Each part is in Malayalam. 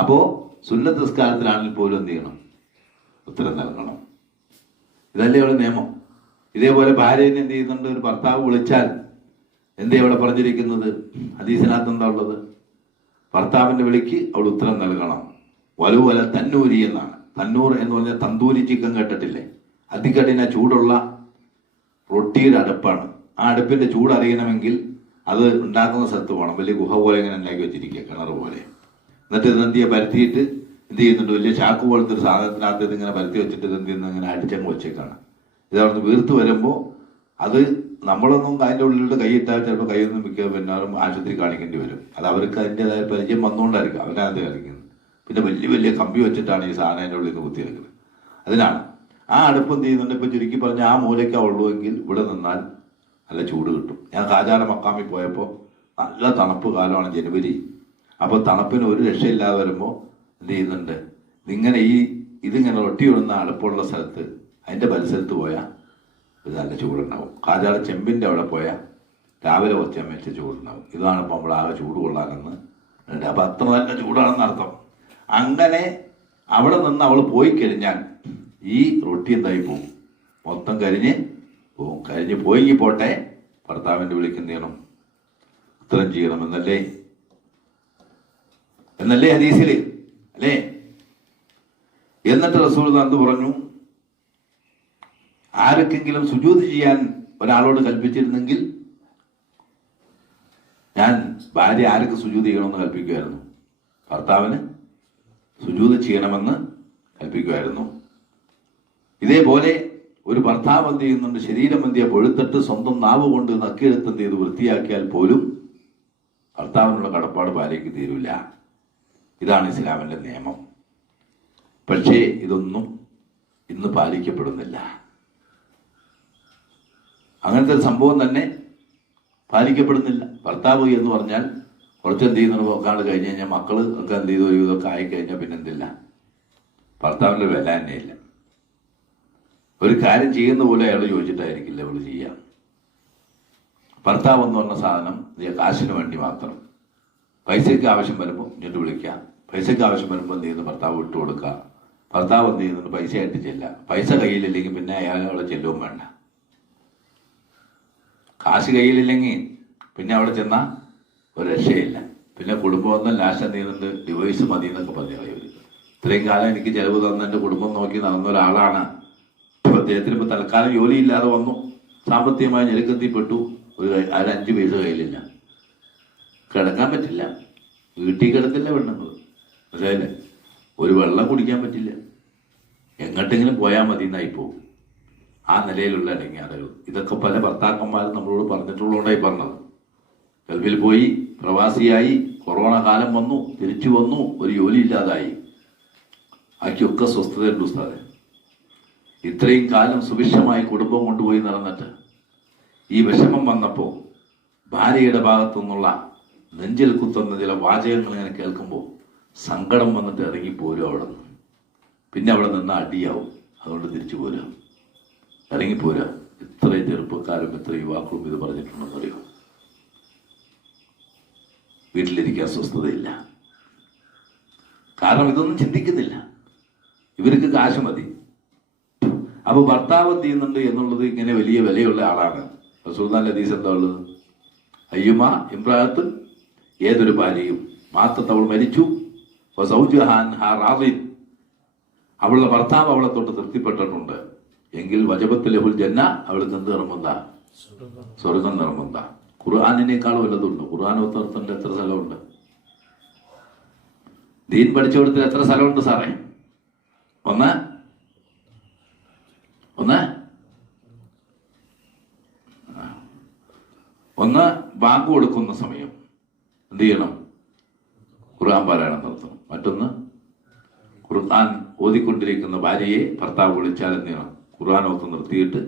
അപ്പോൾ സുന്നത്ത് നിസ്കാരത്തിലാണെങ്കിൽ പോലും എന്ത് ചെയ്യണം? ഉത്തരം നൽകണം. ഇതല്ലേ ഇവിടെ നിയമം? ഇതേപോലെ ഭാര്യനെ എന്ത് ചെയ്യുന്നുണ്ട്? ഒരു ഭർത്താവ് വിളിച്ചാൽ എന്തേ ഇവിടെ പറഞ്ഞിരിക്കുന്നത്? ഹദീസിനകത്ത് എന്താ ഉള്ളത്? ഭർത്താവിന്റെ വിളിക്ക് അവൾ ഉത്തരം നൽകണം. വലുവല തന്നൂരി എന്നാണ്. തന്നൂർ എന്ന് പറഞ്ഞാൽ തന്തൂരി ചിക്കൻ കേട്ടിട്ടില്ലേ? അതികഠിന ചൂടുള്ള റൊട്ടിയുടെ അടുപ്പാണ്. ആ അടുപ്പിന്റെ ചൂട് അറിയണമെങ്കിൽ അത് ഉണ്ടാക്കുന്ന സ്ഥലത്ത് പോകണം. വലിയ ഗുഹ പോലെ ഇങ്ങനെ ഉണ്ടാക്കി വെച്ചിരിക്കുക കിണർ പോലെ. എന്നിട്ട് ഇത് എന്ത് ചെയ്യുക പരത്തിയിട്ട് എന്ത് ചെയ്യുന്നുണ്ട്? വലിയ ചാക്ക് പോലത്തെ ഒരു സാധനത്തിനകത്ത് ഇത് ഇങ്ങനെ പരത്തി വെച്ചിട്ട് എന്ത് ചെയ്യുന്നു? ഇങ്ങനെ അടിച്ചങ്ങ് വെച്ചേക്കാണ്. ഇത് അവിടുന്ന് വീർത്ത് വരുമ്പോൾ അത് നമ്മളൊന്നും അതിന്റെ ഉള്ളിലോട്ട് കൈയിട്ടാൽ ചിലപ്പോൾ കൈയൊന്നും മിക്ക പിന്നെ ആശുപത്രി കാണിക്കേണ്ടി വരും. അത് അവർക്ക് അതിന്റെതായ പരിചയം വന്നുകൊണ്ടായിരിക്കും അവനകത്ത് കാണിക്കുന്നത് പിന്നെ വലിയ വലിയ കമ്പി വെച്ചിട്ടാണ് ഈ സാധനം അതിന്റെ ഉള്ളിൽ നിന്ന് കുത്തിയെടുക്കുന്നത്. അതിനാണ്. ആ അടുപ്പ് എന്ത് ചെയ്യുന്നുണ്ട്? ഇപ്പം ചുരുക്കി പറഞ്ഞ ആ മൂലയ്ക്കാ ഉള്ളുവെങ്കിൽ ഇവിടെ നിന്നാൽ നല്ല ചൂട് കിട്ടും. ഞാൻ കാജാര മക്കാമിൽ പോയപ്പോൾ നല്ല തണുപ്പ് കാലമാണ് ജനുവരി അപ്പോൾ തണുപ്പിന് ഒരു രക്ഷയില്ലാതെ വരുമ്പോൾ എന്ത് ചെയ്യുന്നുണ്ട്? ഇങ്ങനെ ഈ ഇതിങ്ങനെ ഒട്ടി വിടുന്ന അടുപ്പുള്ള സ്ഥലത്ത് അതിന്റെ പരിസരത്ത് പോയാൽ ഒരു നല്ല ചൂടുണ്ടാവും. കാറ്റാട് ചെമ്പിന്റെ അവിടെ പോയാൽ രാവിലെ കുറച്ച് അമ്മച്ച ചൂടുണ്ടാവും. ഇതാണ് ഇപ്പോൾ നമ്മൾ ആകെ ചൂട് കൊള്ളാനെന്ന് ഉണ്ട് അപ്പം അത്ര നല്ല ചൂടാണെന്ന് അർത്ഥം. അങ്ങനെ അവിടെ നിന്ന് അവൾ പോയി കഴിഞ്ഞാൽ ഈ റൊട്ടി എന്തായി പോകും മൊത്തം കരിഞ്ഞ് പോവും. കരിഞ്ഞ് പോയെങ്കിൽ പോട്ടെ ഭർത്താവിന്റെ വിളിക്കുന്ന ചെയ്യണം? ഇത്രയും ചെയ്യണം എന്നല്ലേ? എന്നല്ലേ ഹദീസിൽ അല്ലേ? എന്നിട്ട് റസൂൽ എന്ത് പറഞ്ഞു? ആർക്കെങ്കിലും സുജൂത് ചെയ്യാൻ ഒരാളോട് കൽപ്പിച്ചിരുന്നെങ്കിൽ ഞാൻ ഭാര്യ ആർക്ക് സുജൂത് ചെയ്യണമെന്ന് കൽപ്പിക്കുമായിരുന്നു? ഭർത്താവിന് സുജൂത് ചെയ്യണമെന്ന് കൽപ്പിക്കുമായിരുന്നു. ഇതേപോലെ ഒരു ഭർത്താവ് എന്ത് ചെയ്യുന്നുണ്ട്? ശരീരം എന്ത് ചെയ്യാൻ പൊഴുത്തിട്ട് സ്വന്തം നാവ് കൊണ്ട് നക്കിയെടുത്ത് എന്ത് ചെയ്ത് വൃത്തിയാക്കിയാൽ പോലും ഭർത്താവിനുള്ള കടപ്പാട് ഭാര്യയ്ക്ക് തീരൂല. ഇതാണ് ഇസ്ലാമിന്റെ നിയമം. പക്ഷേ ഇതൊന്നും ഇന്ന് പാലിക്കപ്പെടുന്നില്ല. അങ്ങനത്തെ ഒരു സംഭവം തന്നെ പാലിക്കപ്പെടുന്നില്ല. ഭർത്താവ് എന്ന് പറഞ്ഞാൽ കുറച്ച് എന്ത് ചെയ്യുന്നത് നോക്കാണ്ട് കഴിഞ്ഞ് കഴിഞ്ഞാൽ മക്കൾ ഒക്കെ എന്ത് ചെയ്തു? ഒരു ഇതൊക്കെ ആയിക്കഴിഞ്ഞാൽ പിന്നെ എന്തില്ല. ഭർത്താവിന്റെ വില തന്നെയില്ല. ഒരു കാര്യം ചെയ്യുന്ന പോലെ അയാൾ ചോദിച്ചിട്ടായിരിക്കില്ല അവൾ ചെയ്യുക ഭർത്താവ് എന്ന് പറഞ്ഞ സാധനം കാശിന് വേണ്ടി മാത്രം. പൈസയ്ക്ക് ആവശ്യം വരുമ്പോൾ ഇങ്ങോട്ട് വിളിക്കുക. പൈസയ്ക്ക് ആവശ്യം വരുമ്പോൾ ചെയ്യുന്നു? ഭർത്താവ് വിട്ടു കൊടുക്കുക. ഭർത്താവ് എന്ത് പൈസ ആയിട്ട് ചെല്ലുക. പൈസ കയ്യിലില്ലെങ്കിൽ പിന്നെ അയാൾ അവിടെ ചെല്ലവും വേണ്ട. കാശ് കയ്യിലില്ലെങ്കിൽ പിന്നെ അവിടെ ചെന്നാൽ ഒരു രക്ഷയില്ല. പിന്നെ കുടുംബം ഒന്നും ലാസ്റ്റ് എന്ത് ഡിവോഴ്സ് മതി എന്നൊക്കെ പറഞ്ഞു പറയും ഇത്രയും കാലം എനിക്ക് ചിലവ് തന്ന എന്റെ കുടുംബം നോക്കി നടന്ന ഒരാളാണ്. അദ്ദേഹത്തിന് ഇപ്പൊ തൽക്കാലം ജോലിയില്ലാതെ വന്നു. സാമ്പത്തികമായി ഞെരുക്കത്തിൽപ്പെട്ടു ഒരു അതിൽ അഞ്ച് പൈസ കയ്യിലില്ല. കിടക്കാൻ പറ്റില്ല. വീട്ടിൽ കിടത്തില്ല പെണ്ണുങ്ങൾ മനസ്സിലായില്ലേ ഒരു വെള്ളം കുടിക്കാൻ പറ്റില്ല. എങ്ങോട്ടെങ്കിലും പോയാൽ മതി എന്നായി പോകും ആ നിലയിലുള്ള അടങ്ങിയാതകൾ ഇതൊക്കെ പല ഭർത്താക്കന്മാരും നമ്മളോട് പറഞ്ഞിട്ടുള്ളതുകൊണ്ടായി പറഞ്ഞത്. ഗൾഫിൽ പോയി പ്രവാസിയായി കൊറോണ കാലം വന്നു തിരിച്ചു വന്നു ഒരു ജോലി ഇല്ലാതായി. ആക്കിയൊക്കെ സ്വസ്ഥതയുണ്ട് ഉസ്താദെ. ഇത്രയും കാലം സുഭിക്ഷമായി കുടുംബം കൊണ്ടുപോയി നടന്നിട്ട് ഈ വിഷമം വന്നപ്പോൾ ഭാര്യയുടെ ഭാഗത്തു നിന്നുള്ള നെഞ്ചിൽ കുത്തുന്ന ചില വാചകങ്ങൾ ഇങ്ങനെ കേൾക്കുമ്പോൾ സങ്കടം വന്നിട്ട് ഇറങ്ങിപ്പോരും അവിടെ നിന്ന്. പിന്നെ അവിടെ നിന്ന് അടിയാവും. അതുകൊണ്ട് തിരിച്ചു പോരുക. ഇറങ്ങിപ്പോരുക എത്ര ചെറുപ്പക്കാരും ഇത്ര യുവാക്കളും ഇത് പറഞ്ഞിട്ടുണ്ടെന്ന് അറിയോ വീട്ടിലിരിക്കാൻ സ്വസ്ഥതയില്ല. കാരണം ഇതൊന്നും ചിന്തിക്കുന്നില്ല. ഇവർക്ക് കാശ് മതി. അപ്പൊ ഭർത്താവ് എന്ത് ചെയ്യുന്നുണ്ട് എന്നുള്ളത് ഇങ്ങനെ വലിയ വിലയുള്ള ആളാണ്. സുൽത്താൻ ലദീസ് എന്താ ഉള്ളത്? അയ്യുമ ഇമ്രാത്ത് ഏതൊരു ഭാര്യയും മാത്തത്ത് അവൾ മരിച്ചു. അവളുടെ ഭർത്താവ് അവളെ തൊട്ട് തൃപ്തിപ്പെട്ടിട്ടുണ്ട്. എങ്കിൽ വജപത്ത് ലഹുൽ ജന്ന അവൾക്ക് എന്ത് നിർമ്മന്ത സ്വർഗം നിർമ്മന്ത ഖുർആാനിനേക്കാൾ വല്ലതുണ്ട് ഖുർആൻ ഒത്തർത്തിന്റെ എത്ര സ്ഥലമുണ്ട്? ദീൻ പഠിച്ചു കൊടുത്തിൽ എത്ര സ്ഥലമുണ്ട് സാറേ? ഒന്ന്. ഒന്ന്. ഒന്ന് ബാങ്ക് കൊടുക്കുന്ന സമയം. എന്ത് ചെയ്യണം ഖുർആൻ പാരായണം നടത്തണം. മറ്റൊന്ന് ഖുർആൻ ഓതിക്കൊണ്ടിരിക്കുന്ന ഭാര്യയെ ഭർത്താവ് വിളിച്ചാൽ എന്ത് ചെയ്യണം? ഖുർആൻ ഓത്ത് നിർത്തിയിട്ട്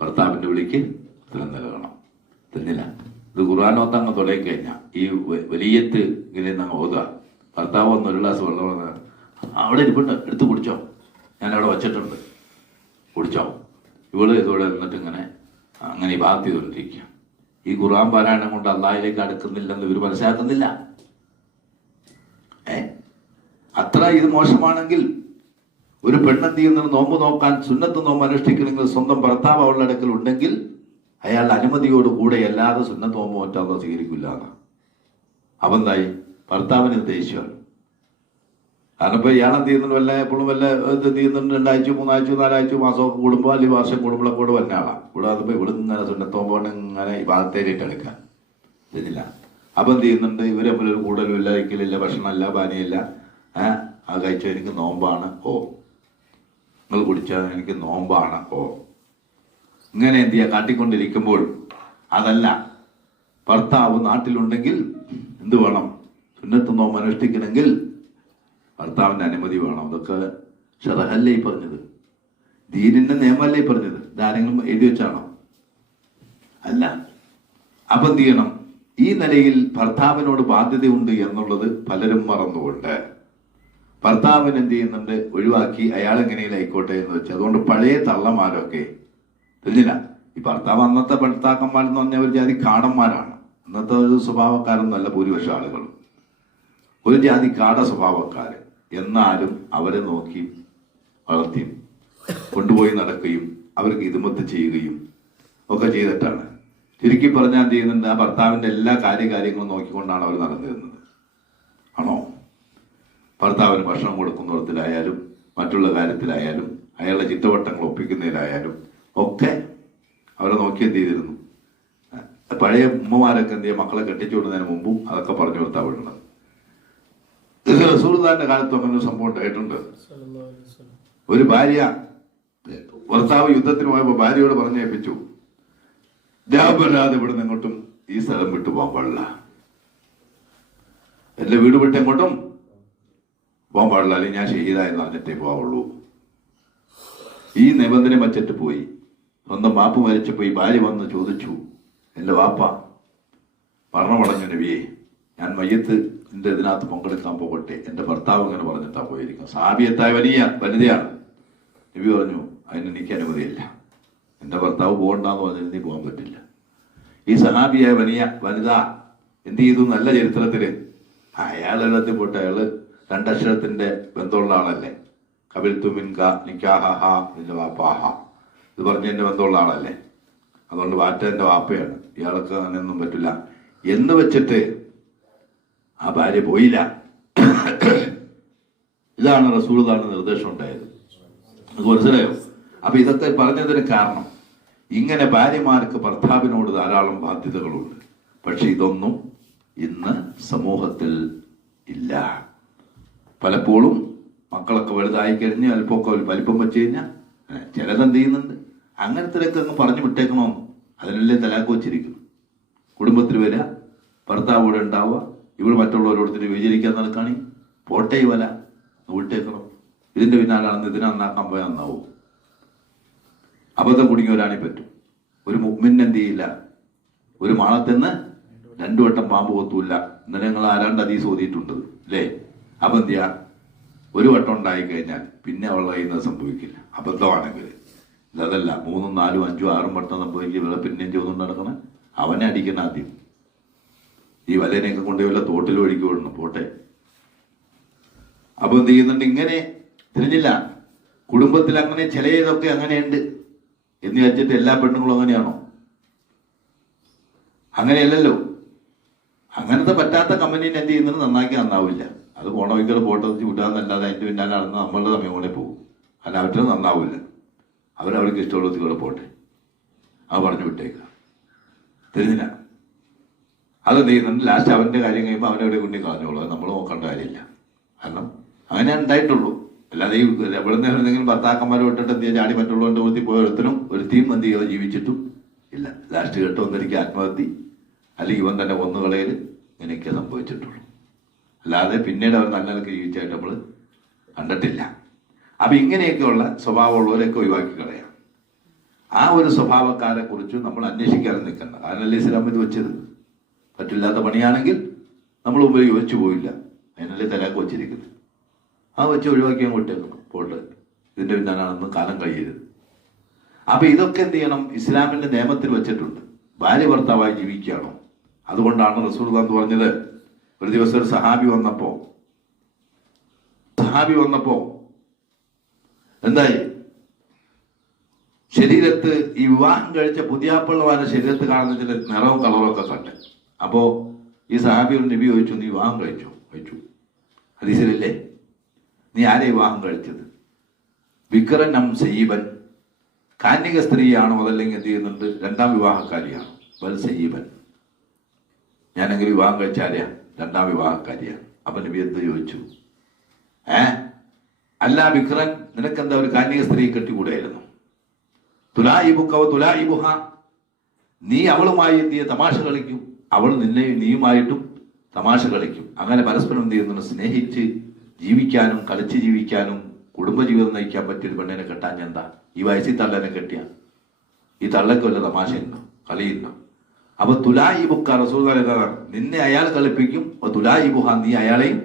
ഭർത്താവിന്റെ വിളിക്ക് ഉത്തരം നൽകണം. തന്നില്ല ഇത് ഖുർആൻ ഓത്ത് അങ്ങ് തുടങ്ങി കഴിഞ്ഞാൽ ഈ വലിയത്ത് ഇങ്ങനെ അങ്ങ് ഓതുക. ഭർത്താവ് ഒന്ന് ഒരു ഗ്ലാസ് വെള്ളം അവിടെ ഇരിപ്പുണ്ട് എടുത്ത് കുടിച്ചോ. ഞാൻ അവിടെ വച്ചിട്ടുണ്ട്. കുടിച്ചോ. ഇവൾ ഇതോടെ നിന്നിട്ട് ഇങ്ങനെ അങ്ങനെ ഈ ഭാഗത്ത് ചെയ്തുകൊണ്ടിരിക്കുക ഈ ഖുർആൻ പാരായണം കൊണ്ട് അള്ളാഹിലേക്ക് അടുക്കുന്നില്ലെന്ന് ഇവർ മനസ്സിലാക്കുന്നില്ല. ഏ? അത്ര ഇത് മോശമാണെങ്കിൽ ഒരു പെണ്ണെന്ത് ചെയ്യുന്നത് നോമ്പ് നോക്കാൻ സുന്നത്ത് നോമ്പ് അനുഷ്ഠിക്കണമെങ്കിൽ സ്വന്തം ഭർത്താവ് അവളുടെ അടുക്കൽ ഉണ്ടെങ്കിൽ അയാളുടെ അനുമതിയോട് കൂടെ അല്ലാതെ സുന്നത്ത് നോമ്പ് മറ്റാന്നോ സ്വീകരിക്കില്ല അവന്തായി ഭർത്താവിന് ദേഷ്യമാണ് കാരണം ഇപ്പോൾ ഇയാൾ എന്ത് വല്ല എപ്പോഴും വല്ല ഇത് ചെയ്യുന്നുണ്ട് രണ്ടാഴ്ച മൂന്നാഴ്ച നാലാഴ്ച മാസമൊക്കെ കൂടുമ്പോൾ അല്ലെങ്കിൽ വർഷം കൂടുമ്പോൾ കൂടെ വന്ന ആളാണ് ഇവിടെ അതിപ്പോൾ ഇവിടെ നിന്ന് സുന്നത്തോമ്പോൾ ഇങ്ങനെ ഭാഗത്തേരിട്ട് എടുക്കാൻ ശരിയില്ല അപ്പൊ എന്ത് ചെയ്യുന്നുണ്ട്? ഇവരെ പോലെ ഒരു കൂടുതലും ഇല്ല ഇക്കലില്ല ഭക്ഷണമില്ല പാനിയല്ല ഏഹ് ആ കഴിച്ച എനിക്ക് നോമ്പാണ്. ഓ. നിങ്ങൾ കുടിച്ചാൽ എനിക്ക് നോമ്പാണ്. ഓ. ഇങ്ങനെ എന്ത് ചെയ്യുക കാട്ടിക്കൊണ്ടിരിക്കുമ്പോൾ അതല്ല ഭർത്താവ് നാട്ടിലുണ്ടെങ്കിൽ എന്ത് വേണം? സുന്നത്ത് നോമ്പ് അനുഷ്ഠിക്കണമെങ്കിൽ ഭർത്താവിന്റെ അനുമതി വേണം. അതൊക്കെ ഷെറഹല്ലേ ഈ പറഞ്ഞത്. ദീനിന്റെ നിയമമല്ലേ പറഞ്ഞത്. ഇതാരെങ്കിലും എഴുതി വെച്ചാണോ? അല്ല. അപ്പം എന്ത് ചെയ്യണം? ഈ നിലയിൽ ഭർത്താവിനോട് ബാധ്യതയുണ്ട് എന്നുള്ളത് പലരും മറന്നുകൊണ്ട് ഭർത്താവിന് എന്ത് ചെയ്യുന്നുണ്ട്? ഒഴിവാക്കി അയാൾ എങ്ങനെയും ആയിക്കോട്ടെ എന്ന് വെച്ച്. അതുകൊണ്ട് പഴയ തള്ളമാരൊക്കെ തിരിഞ്ഞില്ല ഈ ഭർത്താവ് അന്നത്തെ ഭർത്താക്കന്മാരെന്ന് പറഞ്ഞ ഒരു ജാതി കാടന്മാരാണ്. അന്നത്തെ ഒരു സ്വഭാവക്കാരൊന്നുമല്ല ഭൂരിപക്ഷ ആളുകളും. ഒരു ജാതി കാട സ്വഭാവക്കാർ എന്നാലും അവരെ നോക്കി വളർത്തി. കൊണ്ടുപോയി നടക്കുകയും അവർക്ക് ഇതുമത്ത് ചെയ്യുകയും ഒക്കെ ചെയ്തിട്ടാണ്. ചുരുക്കി പറഞ്ഞാൽ എന്ത് ചെയ്യുന്നുണ്ട്? ആ ഭർത്താവിന്റെ എല്ലാ കാര്യകാര്യങ്ങളും നോക്കിക്കൊണ്ടാണ് അവർ നടന്നിരുന്നത്. ആണോ? ഭർത്താവിന് ഭക്ഷണം കൊടുക്കുന്നിടത്തിലായാലും മറ്റുള്ള കാര്യത്തിലായാലും അയാളുടെ ചിത്തവട്ടങ്ങൾ ഒപ്പിക്കുന്നതിലായാലും ഒക്കെ അവരെ നോക്കി എന്ത് ചെയ്തിരുന്നു? പഴയ ഉമ്മമാരൊക്കെ എന്ത് ചെയ്യുക മക്കളെ കെട്ടിച്ചു വിടുന്നതിന് മുമ്പും അതൊക്കെ പറഞ്ഞു കൊടുത്താൽ വിടുന്നത്. ഇത് റസൂൽദാന്റെ കാലത്ത് അങ്ങനെ ഒരു സംഭവം ഉണ്ടായിട്ടുണ്ട്. ഒരു ഭാര്യ ഭർത്താവ് യുദ്ധത്തിന് പോയപ്പോ ഭാര്യയോട് പറഞ്ഞേൽപ്പിച്ചു ജാബല്ലാതെ ഇവിടുന്ന് എങ്ങോട്ടും ഈ സ്ഥലം വിട്ടു പോകാൻ പാടില്ല. എന്റെ വീട് വിട്ട് എങ്ങോട്ടും പോകാൻ പാടില്ല. അല്ലെങ്കിൽ ഞാൻ ഷഹീദായെന്ന് പറഞ്ഞിട്ടേ പോവുള്ളൂ ഈ നിബന്ധന വച്ചിട്ട് പോയി. സ്വന്തം വാപ്പ് മരിച്ചപ്പോ ഈ ഭാര്യ വന്ന് ചോദിച്ചു എന്റെ വാപ്പ മരണമടഞ്ഞു നബിയെ ഞാൻ മയ്യത്ത് എന്റെ ഇതിനകത്ത് പങ്കെടുക്കാൻ പോകട്ടെ. എന്റെ ഭർത്താവ് അങ്ങനെ പറഞ്ഞിട്ടാ പോയിരിക്കും സാബിയത്തായ വലിയ വനിതയാണ്. നബി പറഞ്ഞു അതിന് എനിക്ക് അനുമതിയില്ല. എന്റെ ഭർത്താവ് പോകണ്ടെന്ന് പറഞ്ഞാൽ നീ പോകാൻ പറ്റില്ല. ഈ സഹാബിയായ വലിയ വനിത എന്ത് ചെയ്തു? നല്ല ചരിത്രത്തിൽ. അയാളെടുത്ത് പോയിട്ട് അയാൾ രണ്ടക്ഷരത്തിന്റെ ബന്ധമുള്ള ആളല്ലേ. കപിൽ നിക്കാഹ നിന്റെ വാപ്പാഹ ഇത് പറഞ്ഞ എന്റെ ബന്ധമുള്ള ആളല്ലേ. അതുകൊണ്ട് വാറ്റ എന്റെ വാപ്പയാണ്. ഇയാൾക്ക് അങ്ങനെയൊന്നും പറ്റില്ല. എന്ന് വെച്ചിട്ട് ആ ഭാര്യ പോയില്ല. ഇതാണ് റസൂളാണ് നിർദ്ദേശം ഉണ്ടായത് മനസ്സിലായോ? അപ്പൊ ഇതൊക്കെ പറഞ്ഞതിന് കാരണം ഇങ്ങനെ ഭാര്യമാർക്ക് ഭർത്താവിനോട് ധാരാളം ബാധ്യതകളുണ്ട്. പക്ഷെ ഇതൊന്നും ഇന്ന് സമൂഹത്തിൽ ഇല്ല. പലപ്പോഴും മക്കളൊക്കെ വലുതായി കഴിഞ്ഞ് അല്പമൊക്കെ വലിപ്പം വെച്ച് കഴിഞ്ഞാൽ ചിലതെന്ത് ചെയ്യുന്നുണ്ട്? അങ്ങനത്തിലൊക്കെ അങ്ങ് പറഞ്ഞു വിട്ടേക്കണോ അതിനല്ലേ തലാക്ക് വെച്ചിരിക്കുന്നു. കുടുംബത്തിൽ വരിക ഭർത്താവ് ഇവിടെ ഉണ്ടാവുക ഇവിടെ മറ്റുള്ളവരോടത്തിന് വിചരിക്കാൻ നടക്കാണി പോട്ടെ വല വിട്ടേക്കണം ഇതിന്റെ പിന്നാലാണ് ഇതിനെ നന്നാക്കാൻ പോയാൽ നന്നാവും. അബദ്ധം കുടുങ്ങിയവരാണെങ്കിൽ പറ്റും. ഒരു മുഗ്മിന് എന്ത് ചെയ്യില്ല. ഒരു മാളത്തിന്ന് രണ്ടു വട്ടം പാമ്പ് കൊത്തൂല്ല. ഇന്നലെ ഞങ്ങൾ ആരാണ്ട് അതീ ഓതിയിട്ടുണ്ട് അല്ലേ? അപ്പം എന്ത് ചെയ്യാം? ഒരു വട്ടം ഉണ്ടായി കഴിഞ്ഞാൽ പിന്നെ അവളുടെ കയ്യിൽ നിന്ന് സംഭവിക്കില്ല. അബദ്ധമാണെങ്കിൽ. ഇതല്ല മൂന്നും നാലും അഞ്ചും ആറും വട്ടം സംഭവിക്കുക ഇവിടെ പിന്നെയും ചോദ്യം നടക്കണം. അവനെ അടിക്കണം ആദ്യം. ഈ വലേനെയൊക്കെ കൊണ്ടുപോയി വല്ല തോട്ടിൽ ഒഴുക്കി വിടണം. പോട്ടെ. അപ്പൊ എന്ത് ചെയ്യുന്നുണ്ട്? ഇങ്ങനെ തിരിഞ്ഞില്ല. കുടുംബത്തിൽ അങ്ങനെ ചില ഇതൊക്കെ അങ്ങനെയുണ്ട്. എന്ന് വെച്ചിട്ട് എല്ലാ പെണ്ണുങ്ങളും അങ്ങനെയാണോ? അങ്ങനെയല്ലല്ലോ. അങ്ങനത്തെ പറ്റാത്ത കമ്പനീനെ എന്ത് ചെയ്യുന്നത് നന്നാക്കി നന്നാവില്ല. അത് പോണമെങ്കിൽ പോട്ടെ വെച്ച് വിടാന്നല്ലാതെ അതിന്റെ പിന്നാലെ നടന്ന് നമ്മളുടെ സമയം കൂടെ പോകും. അല്ല അവരുടെ നന്നാവില്ല. അവരവർക്ക് ഇഷ്ടമുള്ളത് കൂടെ പോട്ടെ. അത് പറഞ്ഞു വിട്ടേക്കാം. തിരിഞ്ഞില്ല. അതെന്ത് ചെയ്യുന്നുണ്ട്? ലാസ്റ്റ് അവന്റെ കാര്യം കഴിയുമ്പോൾ അവനെവിടെ കൊണ്ടേ കളഞ്ഞോളൂ. നമ്മൾ നോക്കേണ്ട കാര്യമില്ല. കാരണം അങ്ങനെ ഉണ്ടായിട്ടുള്ളൂ. അല്ലാതെ ഈ എവിടെ നിന്ന് എന്തെങ്കിലും ഭർത്താക്കന്മാരെ വിട്ടിട്ട് എന്ത് ചാടി മറ്റുള്ളവന്റെ കൂടി പോയ ഒരു തീം എന്ത് ചെയ്യുക ജീവിച്ചിട്ടും ഇല്ല. ലാസ്റ്റ് കേട്ട് ഒന്നിരിക്കും ആത്മഹത്യ. അല്ലെങ്കിൽ ഇവൻ തന്നെ ഒന്നുകളയിൽ ഇങ്ങനെയൊക്കെ സംഭവിച്ചിട്ടുള്ളൂ. അല്ലാതെ പിന്നീട് അവർ നല്ല നിലയ്ക്ക് ജീവിച്ചായിട്ട് നമ്മൾ കണ്ടിട്ടില്ല. അപ്പം ഇങ്ങനെയൊക്കെയുള്ള സ്വഭാവമുള്ളവരെയൊക്കെ ഒഴിവാക്കി കളയാം. ആ ഒരു സ്വഭാവക്കാരെ കുറിച്ച് നമ്മൾ അന്വേഷിക്കാതെ നിൽക്കണം അതിനല്ലേ ഇസ്ലാം ഇത് വെച്ചത്. പറ്റില്ലാത്ത പണിയാണെങ്കിൽ നമ്മൾ മുമ്പിൽ യോജിച്ചു പോയില്ല അതിനല്ലേ തലാക്ക് വെച്ചിരിക്കുന്നത്. ആ വെച്ച് ഒഴിവാക്കി അങ്ങോട്ട് പോട്ടെ. ഇതിന്റെ പിന്നാലാണെന്ന് കാലം കഴിയരുത്. അപ്പൊ ഇതൊക്കെ എന്ത് ചെയ്യണം? ഇസ്ലാമിന്റെ നിയമത്തിൽ വെച്ചിട്ടുണ്ട്. ഭാര്യ ഭർത്താവായി ജീവിക്കുകയാണോ? അതുകൊണ്ടാണ് റസൂൽ എന്ന് പറഞ്ഞത് ഒരു ദിവസം ഒരു സഹാബി വന്നപ്പോ സഹാബി വന്നപ്പോ എന്തായി? ശരീരത്ത് ഈ വിവാഹം കഴിച്ച പുതിയാപ്പിള്ളമാരുടെ ശരീരത്ത് കാണുന്ന ചില നിറവും കളറും ഒക്കെ കണ്ട്. അപ്പോ ഈ സഹാബിയോട് നബി ചോദിച്ചു നീ വിവാഹം കഴിച്ചു? കഴിച്ചു ഹദീസിലല്ലേ? നീ ആരെ വിവാഹം കഴിച്ചത്? വിക്രനം സയ്യിബൻ. കാന്യക സ്ത്രീയാണോ അതല്ലെങ്കിൽ എന്ത് ചെയ്യുന്നുണ്ട്? രണ്ടാം വിവാഹക്കാരിയാണ്? ബൽ സയ്യിബൻ. ഞാനെങ്കിൽ വിവാഹം കഴിച്ച ആരെയാ? രണ്ടാം വിവാഹക്കാരിയാണ് അപ്പൊ നബി എന്ത് ചോദിച്ചു? ഏ? അല്ല വിക്രൻ നിനക്കെന്താ ഒരു കാന്യക സ്ത്രീ കെട്ടിക്കൂടായിരുന്നു? തുലായിബുക്കവ തുലായിബുഹ. നീ അവളുമായി എന്ത് ചെയ്യും? തമാശ കളിക്കും. അവൾ നിന്നെ നീയുമായിട്ടും തമാശ കളിക്കും. അങ്ങനെ പരസ്പരം എന്ത് ചെയ്യുന്നു സ്നേഹിച്ച് ജീവിക്കാനും കളിച്ച് ജീവിക്കാനും കുടുംബജീവിതം നയിക്കാൻ പറ്റിയൊരു പെണ്ണിനെ കെട്ടാൻ ഞാൻ എന്താ? ഈ വയസ്സിൽ തള്ളനെ കെട്ടിയ? ഈ തള്ളക്ക് വല്ല തമാശയുണ്ടോ കളിയുണ്ടോ? അപ്പൊ തുലായി ബുക്ക റസൂൽ നിന്നെ അയാൾ കളിപ്പിക്കും. അപ്പൊ തുലായി ബുഹ നീ അയാളെയും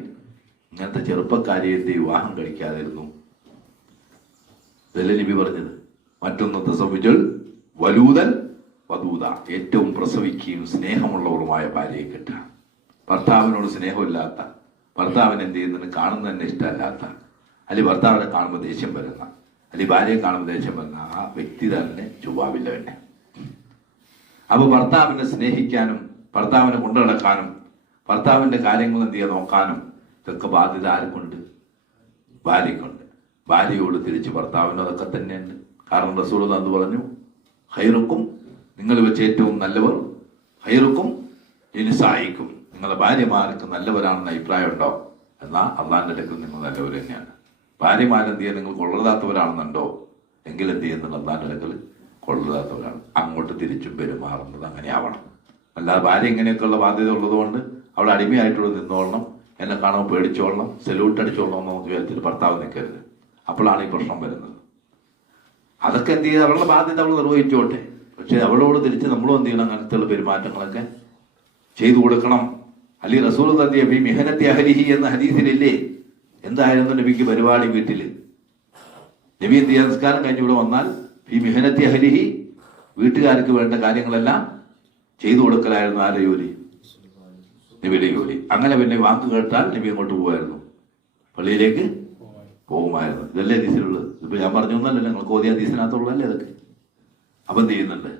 ഇങ്ങനത്തെ ചെറുപ്പക്കാരിയുടെ? വിവാഹം കഴിക്കാതിരുന്നു. നബി പറഞ്ഞത് മറ്റൊന്ന് തസവിജൽ വലൂതൽ വധൂത ഏറ്റവും പ്രസവിക്കുകയും സ്നേഹമുള്ളവളുമായ ഭാര്യയെ കിട്ടുക. ഭർത്താവിനോട് സ്നേഹമില്ലാത്ത ഭർത്താവിന് എന്ത് ചെയ്യുന്നതിന് കാണുന്ന തന്നെ ഇഷ്ടമല്ലാത്ത അല്ലെങ്കിൽ ഭർത്താവിനെ കാണുമ്പോൾ ദേഷ്യം വരുന്ന അല്ലെങ്കിൽ ഭാര്യയെ കാണുമ്പോൾ ദേഷ്യം വരുന്ന ആ വ്യക്തി തന്നെ ചൊവ്വാവില്ല തന്നെ അപ്പൊ ഭർത്താവിനെ സ്നേഹിക്കാനും ഭർത്താവിനെ കൊണ്ടുനടക്കാനും ഭർത്താവിന്റെ കാര്യങ്ങൾ എന്ത് ചെയ്യാൻ നോക്കാനും ഇതൊക്കെ ബാധ്യത ആർക്കുണ്ട്? ഭാര്യക്കുണ്ട് ഭാര്യയോട് തിരിച്ച് ഭർത്താവിനും അതൊക്കെ തന്നെയുണ്ട്. കാരണം റസൂൾ എന്ന് പറഞ്ഞു ഹൈറുക്കും നിങ്ങൾ വെച്ച് ഏറ്റവും നല്ലവർ ഹൈറുക്കും ഇനിസായിക്കും നിങ്ങളുടെ ഭാര്യമാർക്ക് നല്ലവരാണെന്ന് അഭിപ്രായം ഉണ്ടോ? എന്നാൽ അള്ളാഹിന്റെ അടുക്കൽ നിങ്ങൾ നല്ലവർ തന്നെയാണ്. ഭാര്യമാരെന്ത് ചെയ്യാൻ നിങ്ങൾ കൊള്ളരുതാത്തവരാണെന്നുണ്ടോ? എങ്കിൽ എന്ത് ചെയ്യുന്നുണ്ട് അള്ളാഹിന്റെ അടുക്കൽ കൊള്ളരുതാത്തവരാണ്. അങ്ങോട്ട് തിരിച്ചും പെരുമാറുന്നത് അങ്ങനെ ആവണം അല്ലാതെ ഭാര്യ ഇങ്ങനെയൊക്കെയുള്ള ബാധ്യത ഉള്ളതുകൊണ്ട് അവിടെ അടിമയായിട്ടുള്ള നിന്നോളണം. എന്നെ കാണുമ്പോൾ പേടിച്ചോളണം. സെലൂട്ട് അടിച്ചോളണം എന്ന് വിചാരിച്ചിട്ട് ഭർത്താവ് നിൽക്കരുത്. അപ്പോഴാണ് ഈ പ്രശ്നം വരുന്നത്. അതൊക്കെ എന്ത് ചെയ്ത്? അവളുടെ ബാധ്യത അവൾ നിർവഹിച്ചോട്ടെ. പക്ഷെ അവളോട് തിരിച്ച് നമ്മളും എന്ത് ചെയ്യണം? അങ്ങനത്തെയുള്ള പെരുമാറ്റങ്ങളൊക്കെ ചെയ്തു കൊടുക്കണം. അല്ലെ റസൂൽ തന്തിയ ഫി മിഹനത്തി അഹലിഹി എന്ന ഹദീസിലില്ലേ? എന്തായിരുന്നു നബിക്ക് പരിപാടി വീട്ടിൽ? നബി എന്ത് നിസ്കാരം കഴിഞ്ഞ് ഇവിടെ വന്നാൽ ഈ മെഹനത്തി അഹലിഹി വീട്ടുകാർക്ക് വേണ്ട കാര്യങ്ങളെല്ലാം ചെയ്തു കൊടുക്കലായിരുന്നു ആരുടെ ജോലി? നബിയുടെ ജോലി. അങ്ങനെ പിന്നെ വാക്ക് കേട്ടാൽ നബി അങ്ങോട്ട് പോകുമായിരുന്നു പള്ളിയിലേക്ക് പോകുമായിരുന്നു. ഇതല്ലേ ഹദീസിലുള്ളത്? ഇപ്പൊ ഞാൻ പറഞ്ഞു ഒന്നല്ലല്ലോ നിങ്ങൾ കോതി ഹദീസിനകത്തുള്ളതല്ലേ അതൊക്കെ അപ്പം ചെയ്യുന്നുണ്ട്.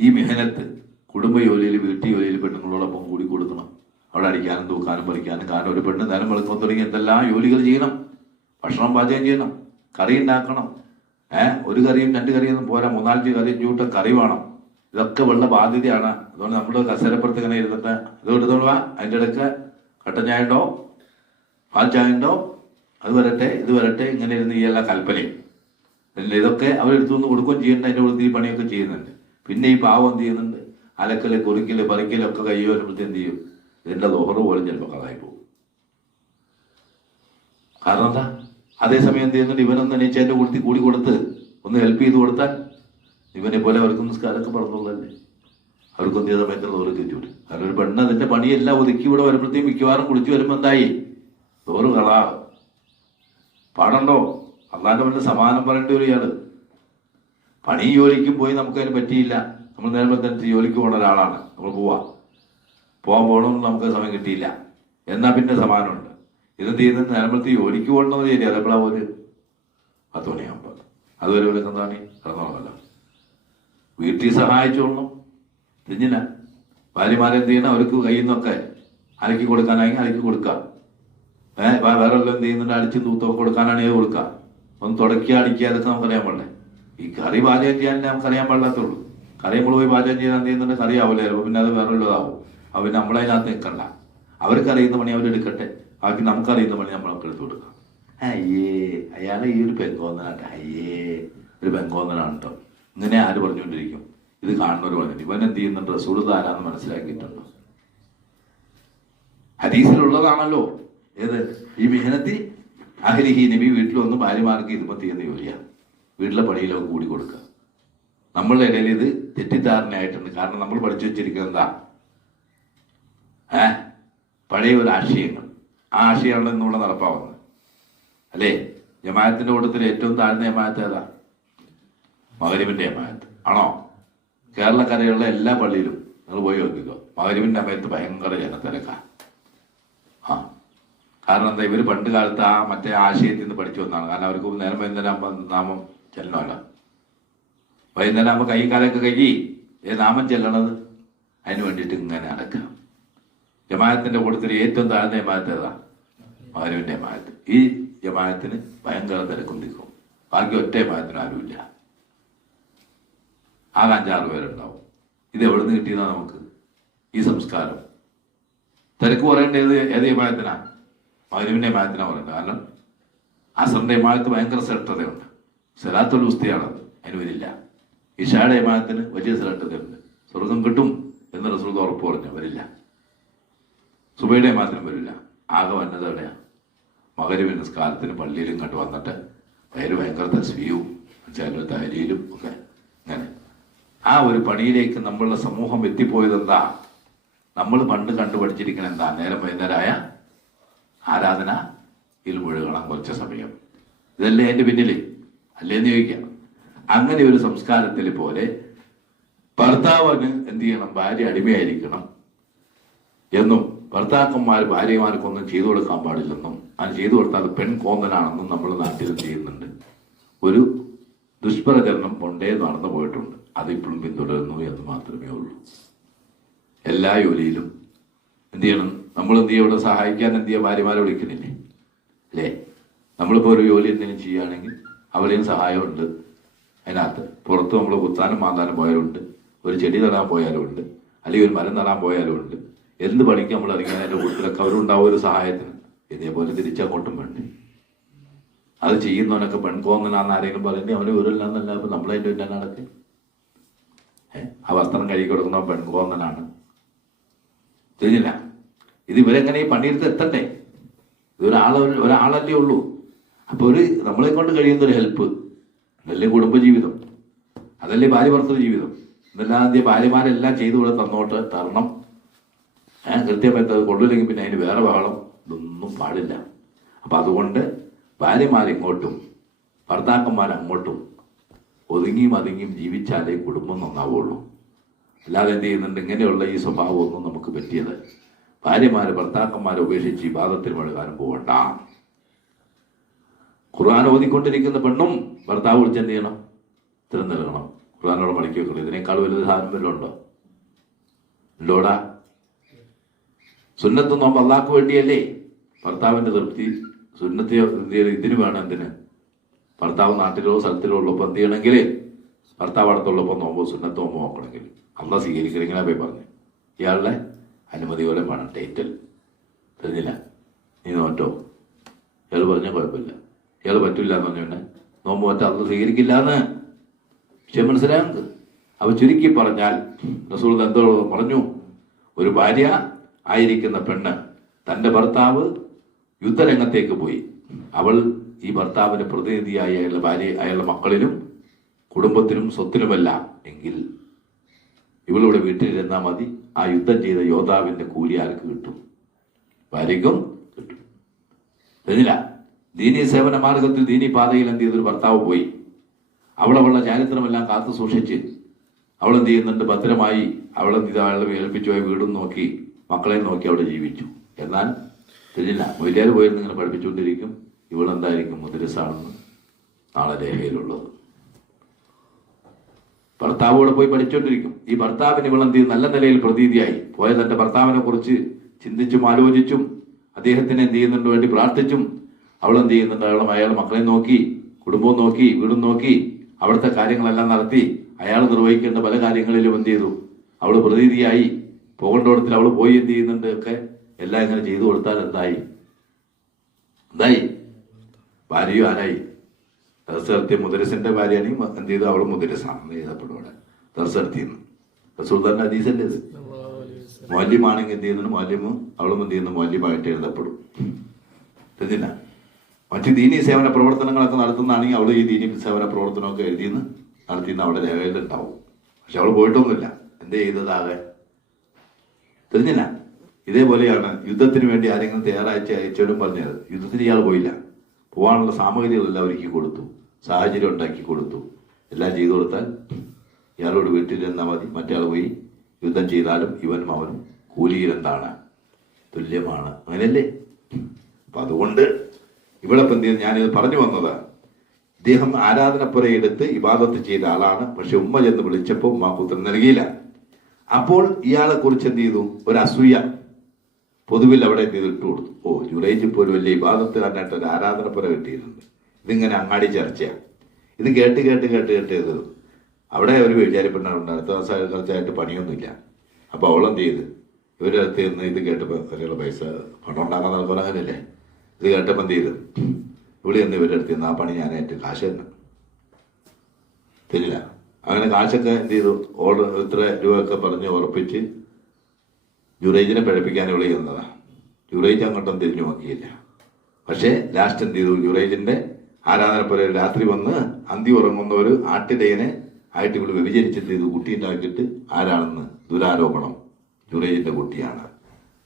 ഈ മെഹനത്ത് കുടുംബ ജോലിയിൽ വീട്ടു ജോലിയിൽ പെണ്ണുങ്ങളോടൊപ്പം കൂടി കൊടുക്കണം. അവിടെ അടിക്കാനും തൂക്കാനും പറിക്കാനും കാരണം ഒരു പെണ്ണ് നേരം വെളുപ്പം തുടങ്ങി എന്തെല്ലാം ജോലികൾ ചെയ്യണം. ഭക്ഷണം പാചകം ചെയ്യണം. കറി ഉണ്ടാക്കണം. ഏഹ് ഒരു കറിയും രണ്ട് കറിയും പോരാ. മൂന്നാലഞ്ച് കറി ചൂട്ടം കറി വേണം. ഇതൊക്കെ വെള്ള ബാധ്യതയാണ്. അതുകൊണ്ട് നമ്മൾ കസേരപ്പുറത്ത് ഇങ്ങനെ ഇരുന്നിട്ട് ഇത് എടുത്തോളുക അതിന്റെ ഇടയ്ക്ക് കട്ടൻ ചായ ഉണ്ടോ? പാൽ ചായ ഉണ്ടോ? അത് വരട്ടെ ഇത് വരട്ടെ. ഇങ്ങനെ ഇരുന്ന് ഈ എല്ലാ കൽപ്പനയും. പിന്നെ ഇതൊക്കെ അവരെടുത്തു നിന്ന് കൊടുക്കുകയും ചെയ്യുന്നുണ്ട്. അതിന്റെ ഈ പണിയൊക്കെ ചെയ്യുന്നുണ്ട്. പിന്നെ ഈ പാവം എന്ത് ചെയ്യുന്നുണ്ട്? അലക്കൽ കുറിക്കൽ പറിക്കലൊക്കെ കൈ വരുമ്പോഴത്തെ എന്ത് ചെയ്യും? ഇതിന്റെ ദോഹറ് പോലും ചിലപ്പോൾ കളായി പോകും. കാരണം എന്താ? അതേസമയം എന്ത് ചെയ്യുന്നുണ്ട്? ഇവനൊന്ന് എണീച്ചതിന്റെ കൂടുതൽ കൂടി കൊടുത്ത് ഒന്ന് ഹെൽപ്പ് ചെയ്ത് കൊടുത്താൽ ഇവനെ പോലെ അവർക്ക് നിസ്കാരമൊക്കെ പറഞ്ഞുള്ളതല്ലേ അവർക്ക് എന്ത് ചെയ്ത സമയത്ത് ദോറ് കയറ്റിവിടും കാരണം ഒരു പെണ്ണ് അതിന്റെ പണിയെല്ലാം ഒതുക്കി ഇവിടെ വരുമ്പോഴത്തേക്കും മിക്കവാറും കുളിച്ച് വരുമ്പോൾ എന്തായി? ദോറ് കളാ. പാടണ്ടോ? അള്ളാന്റെ മുന്നിൽ സമാനം പറയേണ്ട ഒരു പണി ജോലിക്കും പോയി നമുക്ക് അതിന് പറ്റിയില്ല. നമ്മൾ നേരത്തെ തന്നെ ജോലിക്ക് പോകുന്ന ഒരാളാണ്. നമ്മൾ പോവാ. പോകാൻ പോകണമെന്ന് നമുക്ക് സമയം കിട്ടിയില്ല. എന്നാ പിന്നെ സമാനമുണ്ട് ഇത് തീരുന്ന നേരത്തെ ജോലിക്ക് പോകണമെന്ന് ശരി. അതെപ്പോഴാ പോലെ പത്ത് മണിയാകുമ്പോൾ അതുവരെ പോലെ എന്താണ്? കിടന്നോളമല്ലോ വീട്ടിൽ സഹായിച്ചോളണം തിഞ്ഞില്ല ഭാര്യമാരെന്ത് ചെയ്യണം അവർക്ക് കയ്യിൽ നിന്നൊക്കെ അലക്കി കൊടുക്കാനാണെങ്കിൽ അലക്കി കൊടുക്കാം. ഏഹ് വേറെ എന്ത് ചെയ്യുന്നുണ്ട്? അടിച്ചും തൂത്തൊക്കെ കൊടുക്കാനാണെങ്കിൽ കൊടുക്കാം. ഒന്ന് തുടക്കി അടിക്കാതെ പറയാൻ പാടില്ല. ഈ കറി പാചകം ചെയ്യാൻ നമുക്കറിയാൻ പാടില്ലാത്തുള്ളൂ കറി നമ്മൾ പോയി പാചകം ചെയ്യാൻ എന്ത് ചെയ്യുന്നുണ്ട്? കറി ആവില്ല ചിലപ്പോൾ പിന്നെ അത് വേറെ ഉള്ളതാവും. അവർ നമ്മളതിനകത്ത് നിൽക്കണ്ട. അവർക്ക് അറിയുന്ന പണി അവരെടുക്കട്ടെ ബാക്കി നമുക്കറിയുന്ന പണി നമ്മളൊക്കെ എടുത്തു കൊടുക്കാം. അയ്യേ അയാളെ ഈ ഒരു പെങ്കോന്നനാട്ടെ അയ്യേ ഒരു പെങ്കോന്നനാണ് കേട്ടോ. ഇങ്ങനെ ആര് പറഞ്ഞുകൊണ്ടിരിക്കും? ഇത് കാണുന്നവർ പറഞ്ഞിട്ട്. ഇവൻ എന്ത് ചെയ്യുന്നുണ്ട്? റസൂൾ താരാന്ന് മനസ്സിലാക്കിയിട്ടുണ്ടോ. ഹദീസിലുള്ളതാണല്ലോ. ഏത്? ഈ മിഹനത്തി അഹലിഹി നബി വീട്ടിൽ വന്ന് ഭാര്യമാർക്ക് ഇതിപ്പോ ചെയ്യുന്ന ജോലിയാണ് വീട്ടിലെ പണിയിലൊക്കെ കൂടി കൊടുക്കുക. നമ്മളുടെ ഇടയിൽ ഇത് തെറ്റിദ്ധാരണയായിട്ടുണ്ട്. കാരണം നമ്മൾ പഠിച്ചു വെച്ചിരിക്കുന്നതാ ഏ? പഴയ ഒരു ആശയങ്ങൾ. ആ ആശയമാണ് ഇന്നിവിടെ നടപ്പാവുന്നത്. അല്ലേ? ജമാഅത്തിന്റെ കൂട്ടത്തിൽ ഏറ്റവും താഴ്ന്ന ജമാഅത്ത് ഏതാ? മകരിവിന്റെ ജമാഅത്ത്. ആണോ? കേരളക്കരയുള്ള എല്ലാ പള്ളിയിലും നിങ്ങൾ പോയി നോക്കിക്കോ. മകരിവിന്റെ അമയത്ത് ഭയങ്കര ജനത്തിരക്കാ. ആ. കാരണം എന്താ ഇവർ പണ്ട് കാലത്ത് ആ മറ്റേ ആശയത്തിൽ നിന്ന് പഠിച്ചു വന്നതാണ്. കാരണം അവർക്ക് നേരം വൈകുന്നേരം ആകുമ്പോൾ നാമം ചെല്ലണമല്ലോ. വൈകുന്നേരം ആകുമ്പോൾ കൈ കാലൊക്കെ കഴുകി ഏ നാമം ചെല്ലണത്? അതിന് വേണ്ടിയിട്ട് ഇങ്ങനെ അടക്കാം ജമാഅത്തിന്റെ കൂട്ടത്തിൽ ഏറ്റവും താഴ്ന്ന ജമാഅത്ത് ഏതാ? മകനുവിന്റെ ജമാഅത്ത്. ഈ ജമാഅത്തിന് ഭയങ്കര തിരക്കും നിൽക്കും ബാക്കി ഒറ്റ ജമാഅത്തിന് ആരുമില്ല. ആകെ അഞ്ചാറ് പേരുണ്ടാവും. ഇത് എവിടെ നിന്ന് കിട്ടിയതാ നമുക്ക്? ഈ സംസ്കാരം. തിരക്ക് പറയേണ്ടത് ഏത് ജമാഅത്തിനാ? മകനുവിന്റെ മായത്തിനാ പറയുന്നത്. കാരണം അസറിന്റെ മായത്ത് ഭയങ്കര സെലക്ടതയുണ്ട് സലാത്തുൽ ഉസ്തിയാണ് അതിന് വരില്ല ഇഷായുടെ മായത്തിന് വലിയ സെലക്ടതയുണ്ട് സ്വർഗം കിട്ടും എന്ന് റസൂൽ ഉറപ്പ് പറഞ്ഞു. വരില്ല. സുബൈയുടെ ജമാഅത്തിനും വരില്ല. ആകെ വന്നത് എവിടെയാ? മകരുവിന് നിസ്കാരത്തിന് പള്ളിയിലും കണ്ടു വന്നിട്ട് വയറ് ഭയങ്കര തസ്വിയും ചില ഒക്കെ അങ്ങനെ ആ ഒരു പണിയിലേക്ക് നമ്മളുടെ സമൂഹം എത്തിപ്പോയത് എന്താ നമ്മൾ പണ്ട് കണ്ടുപഠിച്ചിരിക്കുന്ന എന്താ? നേരം വൈകുന്നേരമായ ആരാധന ഇതിൽ മുഴുകണം കുറച്ച് സമയം. ഇതല്ലേ എന്റെ പിന്നിൽ? അല്ലേന്ന് ചോദിക്കാം. അങ്ങനെ ഒരു സംസ്കാരത്തിൽ പോലെ ഭർത്താവിന് എന്ത് ചെയ്യണം? ഭാര്യ അടിമയായിരിക്കണം എന്നും ഭർത്താക്കന്മാർ ഭാര്യമാർക്കൊന്നും ചെയ്തു കൊടുക്കാൻ പാടില്ലെന്നും അത് ചെയ്തു കൊടുത്താൽ പെൺ പെൺകോന്തനാണെന്നും നമ്മൾ നാട്ടിൽ ചെയ്യുന്നുണ്ട്? ഒരു ദുഷ്പ്രചരണം കൊണ്ടേ നടന്നു പോയിട്ടുണ്ട്. അതിപ്പോഴും പിന്തുടരുന്നു എന്ന് മാത്രമേ ഉള്ളൂ. എല്ലാ ജോലിയിലും എന്ത് ചെയ്യണം? നമ്മൾ എന്ത് ഇവിടെ സഹായിക്കാൻ എന്ത് ചെയ്യുക ഭാര്യമാരെ വിളിക്കുന്നില്ലേ? അല്ലേ? നമ്മളിപ്പോൾ ഒരു ജോലി എന്തെങ്കിലും ചെയ്യുകയാണെങ്കിൽ അവരെയും സഹായമുണ്ട്. അതിനകത്ത് പുറത്ത് നമ്മൾ കുത്താനും മാന്താനും പോയാലുണ്ട്. ഒരു ചെടി നടാൻ പോയാലും ഉണ്ട് അല്ലെങ്കിൽ ഒരു മരം നടാൻ പോയാലും ഉണ്ട് എന്ത് പണിക്ക് നമ്മൾ ഇറങ്ങിയാൽ അതിന്റെ കൂട്ടത്തിലൊക്കെ അവരുണ്ടാവും ഒരു സഹായത്തിന്. ഇതേപോലെ തിരിച്ചങ്ങോട്ടും വേണ്ടേ? അത് ചെയ്യുന്നവനൊക്കെ പെൺകോങ്ങനാന്ന് ആരെങ്കിലും പറയുന്നത് അവന് വിവരമില്ലെന്നല്ല അപ്പൊ നമ്മളതിന്റെ പിന്നെ നടക്ക്. ആ വസ്ത്രം കഴുകി കൊടുക്കുന്നവൻ പെൺകോങ്ങനാണ്. തിരിഞ്ഞില്ല ഇത് ഇവരെങ്ങനെ ഈ പണിയെടുത്ത് എത്തണ്ടേ ഇതൊരാളെ ഒരാളല്ലേ ഉള്ളൂ. അപ്പൊ ഒരു നമ്മളെ കൊണ്ട് കഴിയുന്ന ഒരു ഹെൽപ്പ്. അതല്ലേ കുടുംബജീവിതം. അതല്ലേ ഭാര്യ ഭർത്തൃ ജീവിതം. ഇതല്ലാതെ ഭാര്യമാരെല്ലാം ചെയ്തു കൂടെ തന്നോട്ട് തരണം. ഏഹ് കൃത്യമായിട്ട് കൊള്ളില്ലെങ്കിൽ പിന്നെ അതിന് വേറെ ബഹളം ഇതൊന്നും പാടില്ല. അപ്പൊ അതുകൊണ്ട് ഭാര്യമാരിങ്ങോട്ടും ഭർത്താക്കന്മാർ അങ്ങോട്ടും ഒതുങ്ങിയും അതുങ്ങിയും ജീവിച്ചാലേ കുടുംബം നന്നാവുള്ളൂ. അല്ലാതെ എന്ത് ചെയ്യുന്നുണ്ട്? ഇങ്ങനെയുള്ള ഈ സ്വഭാവമൊന്നും നമുക്ക് പറ്റിയത് ഭാര്യമാര് ഭർത്താക്കന്മാരെ ഉപേക്ഷിച്ച് ഈ പാദത്തിൽ മുഴുകാനും പോകണ്ട ഖുർആൻ ഓതിക്കൊണ്ടിരിക്കുന്ന പെണ്ണും ഭർത്താവ് വിളിച്ച് എന്ത് ചെയ്യണം? ഇത്തരം നൽകണം. ഖുർആാനോട് വെക്കണം. ഇതിനേക്കാൾ വലുത് ഉണ്ടോ ഉണ്ടോടാ സുന്നത്ത് നോമ്പ് അള്ളാഹ്ക്ക് വേണ്ടിയല്ലേ? ഭർത്താവിന്റെ തൃപ്തി സുന്നത്തെ? ഇതിന് വേണം എന്തിന്? ഭർത്താവ് നാട്ടിലോ സ്ഥലത്തിലോ ഉള്ളപ്പോൾ എന്ത് ചെയ്യണമെങ്കിൽ ഭർത്താവ് അടുത്തുള്ളപ്പോൾ നോമ്പോ സുന്നത്ത് നോമ്പ് നോക്കണമെങ്കിൽ. അള്ളാഹ് സ്വീകരിക്കണമെങ്കിലാ പോയി പറഞ്ഞു. ഇയാളുടെ അനുമതിയോടെ വേണം ടൈറ്റിൽ തരുന്നില്ല നീ നോറ്റോ ഇയാൾ പറഞ്ഞാൽ കുഴപ്പമില്ല. ഇയാൾ പറ്റില്ല എന്ന് പറഞ്ഞു നോമ്പ് മറ്റേ അത് സ്വീകരിക്കില്ല എന്ന് പക്ഷെ മനസ്സിലാകുന്നത് അവ ചുരുക്കി പറഞ്ഞാൽ റസൂൾ എന്തോ പറഞ്ഞു. ഒരു ഭാര്യ ആയിരിക്കുന്ന പെണ്ണ് തന്റെ ഭർത്താവ് യുദ്ധരംഗത്തേക്ക് പോയി. അവൾ ഈ ഭർത്താവിന്റെ പ്രതിനിധിയായി അയാളുടെ ഭാര്യ അയാളുടെ മക്കളിലും കുടുംബത്തിനും സ്വത്തിനുമല്ല എങ്കിൽ ഇവളിവിടെ വീട്ടിലിരുന്നാൽ മതി. ആ യുദ്ധം ചെയ്ത യോദ്ധാവിന്റെ കൂലി ആർക്ക് കിട്ടും? ഭാര്യയ്ക്കും കിട്ടും. എന്നില്ല ദീനി സേവന മാർഗത്തിൽ ദീനി പാതയിൽ എന്ത് ചെയ്തൊരു ഭർത്താവ് പോയി. അവളവളുടെ ചാരിത്രമെല്ലാം കാത്തു സൂക്ഷിച്ച് അവൾ എന്ത് ചെയ്യുന്നുണ്ട്? ഭദ്രമായി അവളെ ചെയ്ത അവളെ ഏൽപ്പിച്ചു പോയി വീടും നോക്കി മക്കളെ നോക്കി അവിടെ ജീവിച്ചു. എന്നാൽ തിരിഞ്ഞില്ല മൊയ്ലിയാർ പോയിരുന്ന് ഇങ്ങനെ പഠിപ്പിച്ചുകൊണ്ടിരിക്കും. ഇവളെന്തായിരിക്കും മുദ്രസാണെന്ന് നാളെ രേഖയിലുള്ളത്. ഭർത്താവോട് പോയി പഠിച്ചുകൊണ്ടിരിക്കും ഈ ഭർത്താവിന് ഇവളെന്ത് നല്ല നിലയിൽ പ്രതീതിയായി. പോയ തന്റെ ഭർത്താവിനെ കുറിച്ച് ചിന്തിച്ചും ആലോചിച്ചും അദ്ദേഹത്തിന് എന്ത് ചെയ്യുന്നുണ്ട് വേണ്ടി പ്രാർത്ഥിച്ചും അവൾ എന്ത് ചെയ്യുന്നുണ്ട്? അയാളും അയാൾ മക്കളെ നോക്കി കുടുംബവും നോക്കി വീടും നോക്കി അവിടുത്തെ കാര്യങ്ങളെല്ലാം നടത്തി അയാൾ നിർവഹിക്കേണ്ട പല കാര്യങ്ങളിലും എന്ത് ചെയ്തു? അവൾ പ്രതീതിയായി. പോകേണ്ടോടത്തിൽ അവൾ പോയി എന്ത് ചെയ്യുന്നുണ്ട്? ഒക്കെ എല്ലാം ഇങ്ങനെ ചെയ്തു കൊടുത്താൽ എന്തായി? എന്തായി? ഭാര്യയും ആരായി? ദർശനത്തെ മുദരസിന്റെ ഭാര്യയാണെങ്കിൽ എന്ത് ചെയ്തു? അവൾ മുദരസാണെന്ന് എഴുതപ്പെടും അവിടെ? ദർശനത്തിന്ന് റസൂൽദാന്റെ ഹദീസല്ലേ മൗല്യമാണെങ്കിൽ എന്ത് ചെയ്യുന്നു? മൗല്യം അവളും എന്ത് ചെയ്യുന്നു? മൗല്യമായിട്ട് എഴുതപ്പെടും. തെറ്റില്ല? മറ്റ് ദീനീ സേവന പ്രവർത്തനങ്ങളൊക്കെ നടത്തുന്നതാണെങ്കിൽ അവൾ ഈ ദീനീ സേവന പ്രവർത്തനമൊക്കെ എഴുതിയെന്ന് നടത്തിയെന്ന് അവിടെ രേഖയിലുണ്ടാവും പക്ഷെ അവൾ പോയിട്ടൊന്നുമില്ല. എന്ത് ചെയ്തതാകെ? തെളിഞ്ഞില്ല ഇതേപോലെയാണ് യുദ്ധത്തിന് വേണ്ടി ആരെങ്കിലും തയ്യാറാഴ്ച അയച്ചോടും പറഞ്ഞത്. യുദ്ധത്തിന് ഇയാൾ പോയില്ല. പോകാനുള്ള സാമഗ്രികളെല്ലാം ഒരുക്കി കൊടുത്തു. സാഹചര്യം ഉണ്ടാക്കി കൊടുത്തു. എല്ലാം ചെയ്തു കൊടുത്താൽ ഇയാളോട് വീട്ടിലിരുന്നാൽ മതി. മറ്റേ പോയി യുദ്ധം ചെയ്താലും ഇവനും അവനും കൂലിയിൽ എന്താണ് തുല്യമാണ്. അങ്ങനെയല്ലേ? അപ്പം അതുകൊണ്ട് ഇവിടെ ഇപ്പം എന്ത്? ഞാനിത് പറഞ്ഞു വന്നത്. ഇദ്ദേഹം ആരാധനപ്പുര എടുത്ത് ഇബാദത്ത് ചെയ്ത ആളാണ്. പക്ഷെ ഉമ്മ ചെന്ന് വിളിച്ചപ്പോൾ ഉമ്മ ഉത്തരം നൽകിയില്ല. അപ്പോൾ ഇയാളെ കുറിച്ച് എന്ത് ചെയ്തു? ഒരു അസൂയ പൊതുവിൽ അവിടെ എന്ത് ഇട്ടു കൊടുത്തു? ഓ ജുറൈജ് പോലും വലിയ ഇബാദത്തുകാരനായിട്ട് ഒരു ആരാധനപ്പുര കിട്ടിയിട്ടുണ്ട്. ഇതിങ്ങനെ അങ്ങാടി ചർച്ചയാണ് ഇത് കേട്ട് കേട്ട് കേട്ട് കേട്ട് ചെയ്തത് അവിടെ ഒരു വിചാരിപ്പെണ്ണുണ്ട് അടുത്ത ദിവസം കുറച്ചായിട്ട് പണിയൊന്നുമില്ല. അപ്പോൾ അവളെന്ത് ചെയ്ത്? ഇവരുടെ അടുത്ത് നിന്ന് ഇത് കേട്ടപ്പോൾ ഒരാളുടെ പൈസ പണം ഉണ്ടാക്കാൻ നടക്കുന്ന ഇത് കേട്ടപ്പോൾ എന്ത് ചെയ്ത്? ഇവിടെ നിന്ന് ഇവരുടെ അടുത്ത് നിന്ന് ആ പണി ഞാനായിട്ട് കാശ് തന്നെ. തരില്ല അങ്ങനെ കാശൊക്കെ എന്ത് ചെയ്തു? ഓർഡർ ഇത്ര രൂപയൊക്കെ പറഞ്ഞ് ഉറപ്പിച്ച് ജുറേജിനെ പിഴപ്പിക്കാൻ ഇവിടെ ചെന്നതാ ജുറേജ് അങ്ങോട്ടും തിരിഞ്ഞു നോക്കിയില്ല. പക്ഷേ ലാസ്റ്റ് എന്ത് ചെയ്തു? ജുറേജിന്റെ ആരാധനപ്പുര രാത്രി വന്ന് അന്തി ഉറങ്ങുന്ന ഒരു ആട്ടിടയനെ ആയിട്ട് ഇവിടെ വ്യഭിചരിച്ചെന്ത് ചെയ്തു കുട്ടിയുണ്ടാക്കിയിട്ട് ആരാണെന്ന് ദുരാരോപണം ജുറേജിന്റെ കുട്ടിയാണ്.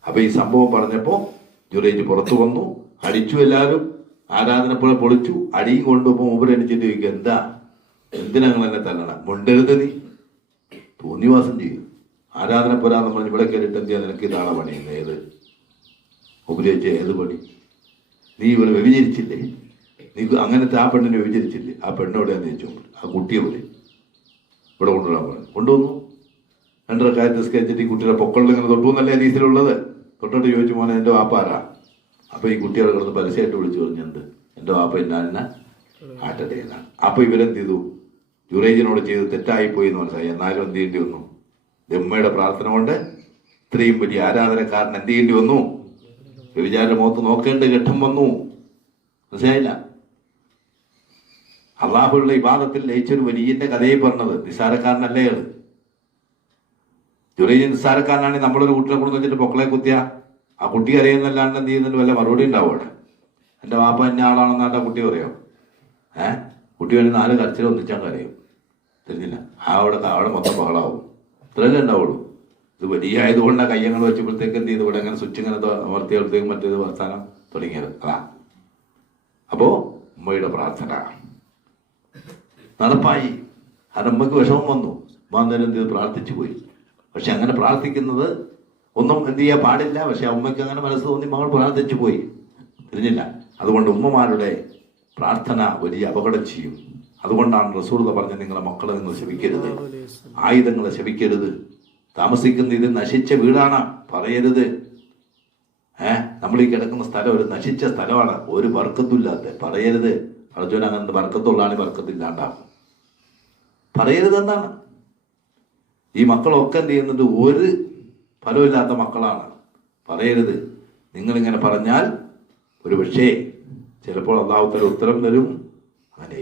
അപ്പൊ ഈ സംഭവം പറഞ്ഞപ്പോ ജുറേജ് പുറത്തു വന്നു അടിച്ചു എല്ലാവരും ആരാധനപ്പുഴ പൊളിച്ചു അടിയും കൊണ്ടുപോ മൂപ്പരടിച്ചിട്ട് ചോദിക്കുക എന്താ? എന്തിനാ നിങ്ങൾ എന്നെ തല്ലണം? മുണ്ടരുത് നീ. തോന്നിവാസം ചെയ്യും. ആരാധനപ്പുര പോരാ നമ്മൾ ഇവിടെ കയറിയിട്ട് എന്ത് ചെയ്യാൻ നിനക്ക് ഇതാണ് പണി. ഏത്? ഉപയോഗിച്ച ഏത് പണി? നീ ഇവിടെ വ്യഭിചരിച്ചില്ലേ? നീ അങ്ങനത്തെ ആ പെണ്ണിനെ വ്യഭിചരിച്ചില്ലേ? ആ പെണ്ണോടെ എന്ന് ചോദിച്ചു ആ കുട്ടിയെ പോലെ. ഇവിടെ കൊണ്ടുവരാൻ പറഞ്ഞു. കൊണ്ടുവന്നു. രണ്ടര കാര്യം നിസ്കരിച്ചിട്ട് ഈ കുട്ടിയുടെ പൊക്കളിൽ ഇങ്ങനെ തൊട്ടു എന്നല്ലേ രീതിയിലുള്ളത് തൊട്ടിട്ട് ചോദിച്ചു മോനെ എന്റെ വാപ്പാരാ അപ്പൊ ഈ കുട്ടികളെ കിടന്ന് പരസ്യമായിട്ട് വിളിച്ചു പറഞ്ഞെന്ത് എന്റെ വാപ്പ എന്നാലിന ആട്ടടയിലാണ് അപ്പൊ ഇവരെന്ത് ചെയ്തു? ജുറേജിനോട് ചെയ്ത് തെറ്റായി പോയി എന്ന് മനസ്സിലായി. എന്നാലും എന്ത് ചെയ്യേണ്ടി വന്നു? ബ്രഹ്മയുടെ പ്രാർത്ഥന കൊണ്ട് ഇത്രയും വലിയ ആരാധനക്കാരൻ എന്ത് ചെയ്യേണ്ടി വന്നു? വ്യഭിചാര മുഖത്ത് നോക്കേണ്ട ഘട്ടം വന്നു. മനസ്സിലായില്ല? അള്ളാഹുള്ള വിവാദത്തിൽ ലയിച്ചൊരു വലിയന്റെ കഥയെ പറഞ്ഞത് നിസ്സാരക്കാരനല്ലേ അത്? ജുറൈജി നിസ്സാരക്കാരനാണെങ്കിൽ നമ്മളൊരു കുട്ടിനെ കൊണ്ട് വെച്ചിട്ട് പൊക്കളെ കുത്തിയ. ആ കുട്ടി അറിയുന്നല്ലാണ്ട് എന്ത് ചെയ്യുന്നതിന് വല്ല മറുപടി ഉണ്ടാവും അവിടെ. എന്റെ വാപ്പ എന്നെ ആളാണെന്ന് ആ കുട്ടി പറയോ? ഏഹ് കുട്ടി വേണ്ടി നാല് കരച്ചിൽ ഒന്നിച്ചാൽ കരയും. തിരിഞ്ഞില്ല. ആ അവിടെ അവിടെ മൊത്തം ബഹളാവും. ഇത്രയല്ലേ ഉണ്ടാവുള്ളൂ. ഇത് വലിയ ആയതുകൊണ്ട് ആ കയ്യങ്ങൾ വെച്ചപ്പോഴത്തേക്ക് എന്ത് ചെയ്തു? ഇവിടെ അങ്ങനെ സ്വിച്ച് ഇങ്ങനെ അമർത്തിയപ്പോഴത്തേക്കും മറ്റേത് വർത്താനം തുടങ്ങിയത്. അതാ. അപ്പോ ഉമ്മയുടെ പ്രാർത്ഥന. നടപ്പായി. കാരണം ഉമ്മക്ക് വിഷമം വന്നു. ഉമ്മ എന്ത് ചെയ്ത്? പ്രാർത്ഥിച്ചു പോയി. പക്ഷെ അങ്ങനെ പ്രാർത്ഥിക്കുന്നത് ഒന്നും എന്ത് ചെയ്യാൻ പാടില്ല. പക്ഷെ ആ ഉമ്മയ്ക്ക് അങ്ങനെ മനസ്സ് തോന്നി മകൾ പ്രാർത്ഥിച്ചു പോയി. തിരിഞ്ഞില്ല. അതുകൊണ്ട് ഉമ്മമാരുടെ പ്രാർത്ഥന വലിയ അപകടം ചെയ്യും. അതുകൊണ്ടാണ് റസൂർത പറഞ്ഞ് നിങ്ങളെ മക്കളെ നിങ്ങൾ ശപിക്കരുത്. ആയുധങ്ങളെ ശപിക്കരുത്. താമസിക്കുന്ന ഇത് നശിച്ച വീടാണ്. പറയരുത്. ഏ? നമ്മൾ ഈ കിടക്കുന്ന സ്ഥലം ഒരു നശിച്ച സ്ഥലമാണ്. ഒരു വർക്കത്തുമില്ലാത്ത പറയരുത്. അർജുന അങ്ങനത്തെ വർക്കത്തുള്ള ആളി വർക്കത്തില്ലാണ്ടാകും പറയരുതെന്നാണ് ഈ മക്കളൊക്കെ എന്ത് ചെയ്യുന്നത്? ഒരു ഫലമില്ലാത്ത മക്കളാണ്. പറയരുത്. നിങ്ങളിങ്ങനെ പറഞ്ഞാൽ ഒരു പക്ഷേ ചിലപ്പോൾ അള്ളാഹുത്തല ഉത്തരം തരും. അങ്ങനെ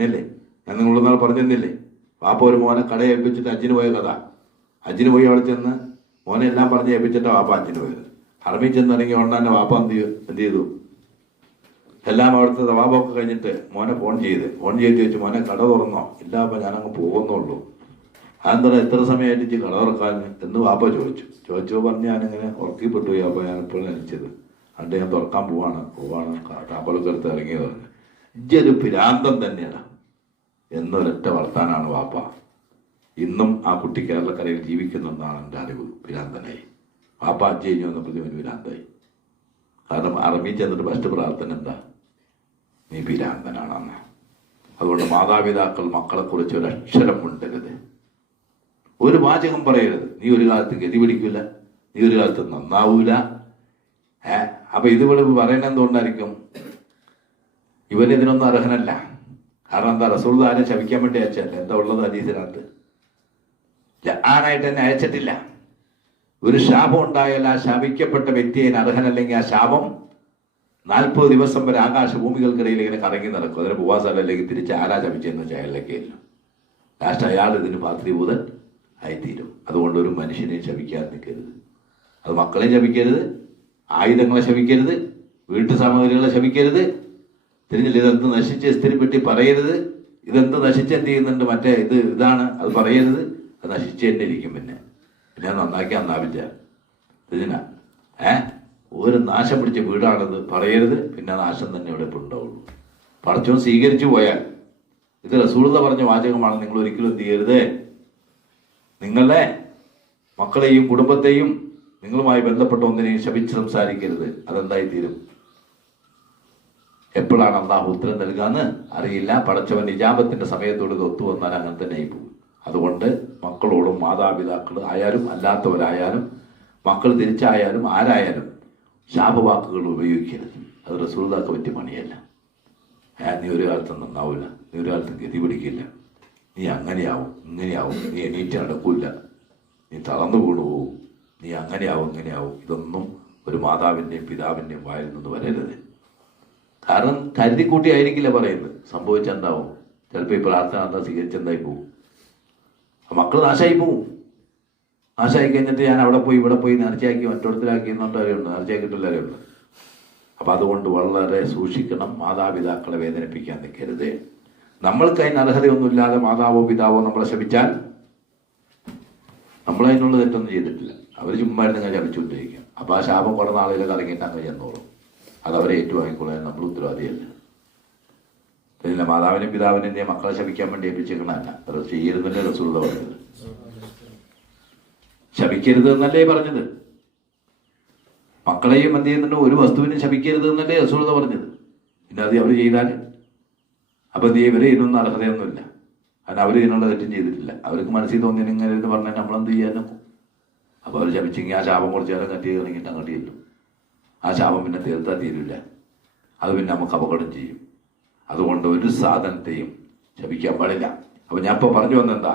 എന്നല്ലേ ഞാൻ നിങ്ങളോട് നാൾ പറഞ്ഞിരുന്നില്ലേ? വാപ്പ ഒരു മോനെ കട ഏൽപ്പിച്ചിട്ട് അജ്ജിന് പോയ കഥ. അജിന് പോയി അവിടെ ചെന്ന് മോനെ എല്ലാം പറഞ്ഞ് ഏൽപ്പിച്ചിട്ട് വാപ്പ അജിന് പോയത്. ഹർമിൽ ചെന്നിറങ്ങി ഉടനെ വാപ്പ എന്ത് എന്ത് ചെയ്തു? എല്ലാം അവിടുത്തെ തവാബൊക്കെ കഴിഞ്ഞിട്ട് മോനെ ഫോൺ ചെയ്ത്. ഫോൺ ചെയ്ത് ചോദിച്ചു മോനെ കട തുറന്നോ? ഇല്ല അപ്പൊ ഞാനങ്ങ് പോകുന്നുള്ളൂ. അതെന്താ എത്ര സമയമായിട്ട് കട തുറക്കാൻ? എന്ന് വാപ്പ ചോദിച്ചു. ചോദിച്ചോ പറഞ്ഞ് ഞാനിങ്ങനെ ഉറക്കിപ്പെട്ടു പോയി. അപ്പം ഞാൻ ഇപ്പോഴും നനച്ചത് അതുകൊണ്ട് ഞാൻ തുറക്കാൻ പോവാണ്. പോവാണ്. ടാപ്പലൊക്കെ എടുത്ത് ഇറങ്ങിയത് പറഞ്ഞു ഇജ്ജൊരു പിരാന്തം തന്നെയാണ് എന്നൊരൊറ്റ വളർത്താനാണ് വാപ്പ. ഇന്നും ആ കുട്ടി കേരളക്കരയിൽ ജീവിക്കുന്നെന്നാണ് എന്റെ അറിവ്. പിരാന്തനായി വാപ്പ അജ്ജ് കഴിഞ്ഞ് വന്നപ്പോഴത്തേക്കും ഒരു പിരാന്തായി കാരണം അറബി ചെന്നിട്ട് ഫസ്റ്റ് പ്രാർത്ഥന എന്താ? നീ പിരാന്തനാണെന്ന് അതുകൊണ്ട് മാതാപിതാക്കൾ മക്കളെക്കുറിച്ച് ഒരു അക്ഷരം ഉണ്ടരുത് ഒരു വാചകം പറയരുത്. നീ ഒരു കാലത്ത് ഗതി പിടിക്കില്ല നീ ഒരു കാലത്ത് നന്നാവൂല. ഏ? അപ്പം ഇതുപോലെ പറയുന്നത് എന്തുകൊണ്ടായിരിക്കും? ഇവൻ ഇതിനൊന്നും അർഹനല്ല. കാരണം എന്താ റസൂൾ ആരെ ശവിക്കാൻ വേണ്ടി അയച്ചല്ല എന്താ ഉള്ളത് അതീതിനകത്ത് ആനായിട്ട് എന്നെ അയച്ചിട്ടില്ല. ഒരു ശാപം ഉണ്ടായാൽ ആ ശാപിക്കപ്പെട്ട വ്യക്തിയെ അർഹനല്ലെങ്കിൽ ആ ശാപം നാൽപ്പത് ദിവസം വരെ ആകാശ ഭൂമികൾക്കിടയിൽ ഇങ്ങനെ കറങ്ങി നടക്കും. അതിന് ഉപവാസമല്ലെങ്കിൽ തിരിച്ച് ആരാ ശമിച്ചെന്ന് വെച്ചാൽ അയാളിലേക്ക് ഇല്ല. ലാസ്റ്റ് അയാൾ ഇതിന് പാത്രീഭൂതൻ ആയിത്തീരും. അതുകൊണ്ട് ഒരു മനുഷ്യനെ ശപിക്കാൻ നിൽക്കരുത്. അത് മക്കളെ ശപിക്കരുത് ആയുധങ്ങളെ ശപിക്കരുത് വീട്ടു സാമഗ്രികളെ ശപിക്കരുത് തിരിഞ്ഞില്ല ഇതെന്ത് നശിച്ച്? സ്ഥിരപ്പെട്ടി പറയരുത്. ഇതെന്ത് നശിച്ച് എന്ത് ചെയ്യുന്നുണ്ട്? മറ്റേ ഇത് ഇതാണ് അത് പറയരുത്. അത് നശിച്ച് തന്നെ ഇരിക്കും പിന്നെ. പിന്നെ നന്നാക്കി നന്നാവില്ല ഇതിന. ഏ? ഒരു നാശം പിടിച്ച വീടാണത് പറയരുത്. പിന്നെ നാശം തന്നെ ഇവിടെ ഇപ്പോൾ ഉണ്ടാവുള്ളൂ. പടച്ചോൻ സ്വീകരിച്ചു പോയാൽ ഇത് റസൂളത പറഞ്ഞ വാചകമാണ്. നിങ്ങൾ ഒരിക്കലും എന്ത് ചെയ്യരുത്. നിങ്ങളുടെ മക്കളെയും കുടുംബത്തെയും നിങ്ങളുമായി ബന്ധപ്പെട്ട ഒന്നിനെയും ശപിച്ച് സംസാരിക്കരുത്. അതെന്തായി തീരും എപ്പോഴാണ് അള്ളാഹു ഉത്തരം നൽകാന്ന് അറിയില്ല. പടച്ചവൻ നിജാമത്തിന്റെ സമയത്തോട് ഇത് ഒത്തു വന്നാൽ അങ്ങനെ തന്നെ പോകും. അതുകൊണ്ട് മക്കളോടും മാതാപിതാക്കൾ ആയാലും അല്ലാത്തവരായാലും മക്കൾ തിരിച്ചായാലും ആരായാലും ശാപവാക്കുകൾ ഉപയോഗിക്കരുത്. അത് റസൂൽദാക്ക് പറ്റിയ പണിയല്ല. ഏ, നീ ഒരു കാലത്തും നന്നാവില്ല നീ ഒരു കാലത്തും ഗതി പിടിക്കില്ല. നീ അങ്ങനെയാവും ഇങ്ങനെയാവും. നീ എണീറ്റ് നടക്കൂല. നീ തളർന്നു വീണു പോവും. നീ അങ്ങനെയാവും ഇങ്ങനെയാവും. ഇതൊന്നും ഒരു മാതാവിന്റെയും പിതാവിന്റെയും വായിൽ നിന്ന് വരരുത്. കാരണം കരുതിക്കൂട്ടി ആയിരിക്കില്ല പറയുന്നത്. സംഭവിച്ചെന്താവും ചിലപ്പോൾ ഈ പ്രാർത്ഥന എന്താ സ്വീകരിച്ചെന്തായി പോവും? മക്കൾ നാശമായി പോവും. നാശമായി കഴിഞ്ഞിട്ട് ഞാൻ അവിടെ പോയി ഇവിടെ പോയി നേർച്ചയാക്കി മറ്റൊടത്തിലാക്കി എന്നുള്ളവരുണ്ട് നേർച്ചയാക്കിയിട്ടുള്ളവരുണ്ട് അപ്പം അതുകൊണ്ട് വളരെ സൂക്ഷിക്കണം. മാതാപിതാക്കളെ വേദനിപ്പിക്കാൻ നിൽക്കരുത്. നമ്മൾക്ക് അതിന് അർഹതയൊന്നുമില്ലാതെ മാതാവോ പിതാവോ നമ്മളെ ശപിച്ചാൽ നമ്മളതിനുള്ള തെറ്റൊന്നും ചെയ്തിട്ടില്ല. അവർ ചുമ്മാ ഇരുന്ന് അപ്പം ആ ശാപം കുറേ നാളിലൊക്കെ ഇറങ്ങിയിട്ട് അങ്ങ് ചെന്നോളും. അത് അവരെ ഏറ്റുവാങ്ങിക്കൊള്ളാൻ നമ്മൾ ഉത്തരവാദിയല്ല. പിന്നെ മാതാവിനെയും പിതാവിനെയും മക്കളെ ശപിക്കാൻ വേണ്ടി ഏൽപ്പിച്ചേക്കണല്ല അത് ചെയ്യരുതല്ലേ റസൂലത പറഞ്ഞത്. ശപിക്കരുത് എന്നല്ലേ പറഞ്ഞത്? മക്കളെയും എന്ത് ചെയ്യുന്നുണ്ട്? ഒരു വസ്തുവിനെ ശപിക്കരുത് എന്നല്ലേ റസൂലത പറഞ്ഞത്. പിന്നെ അത് അവർ ചെയ്താൽ അപ്പൊ നീ ഇവരെ ഇതിനൊന്നും അർഹതയൊന്നുമില്ല. കാരണം അവർ ഇതിനുള്ള തെറ്റും ചെയ്തിട്ടില്ല. അവർക്ക് മനസ്സിൽ തോന്നി ഇങ്ങനെ എന്ന് പറഞ്ഞാൽ നമ്മളെന്ത് ചെയ്യാനും അപ്പൊ അവർ ശപിച്ചെങ്കിൽ ആ ശാപം കുറച്ച് നേരം കട്ടി ഇറങ്ങിയിട്ട് അങ്ങോട്ട് ചെല്ലും. ആ ശാപം പിന്നെ തീർത്താൽ തീരില്ല. അത് പിന്നെ നമുക്ക് അപകടം ചെയ്യും. അതുകൊണ്ട് ഒരു സാധനത്തെയും ശപിക്കാൻ പാടില്ല. അപ്പം ഞാൻ ഇപ്പോൾ പറഞ്ഞു വന്നെന്താ?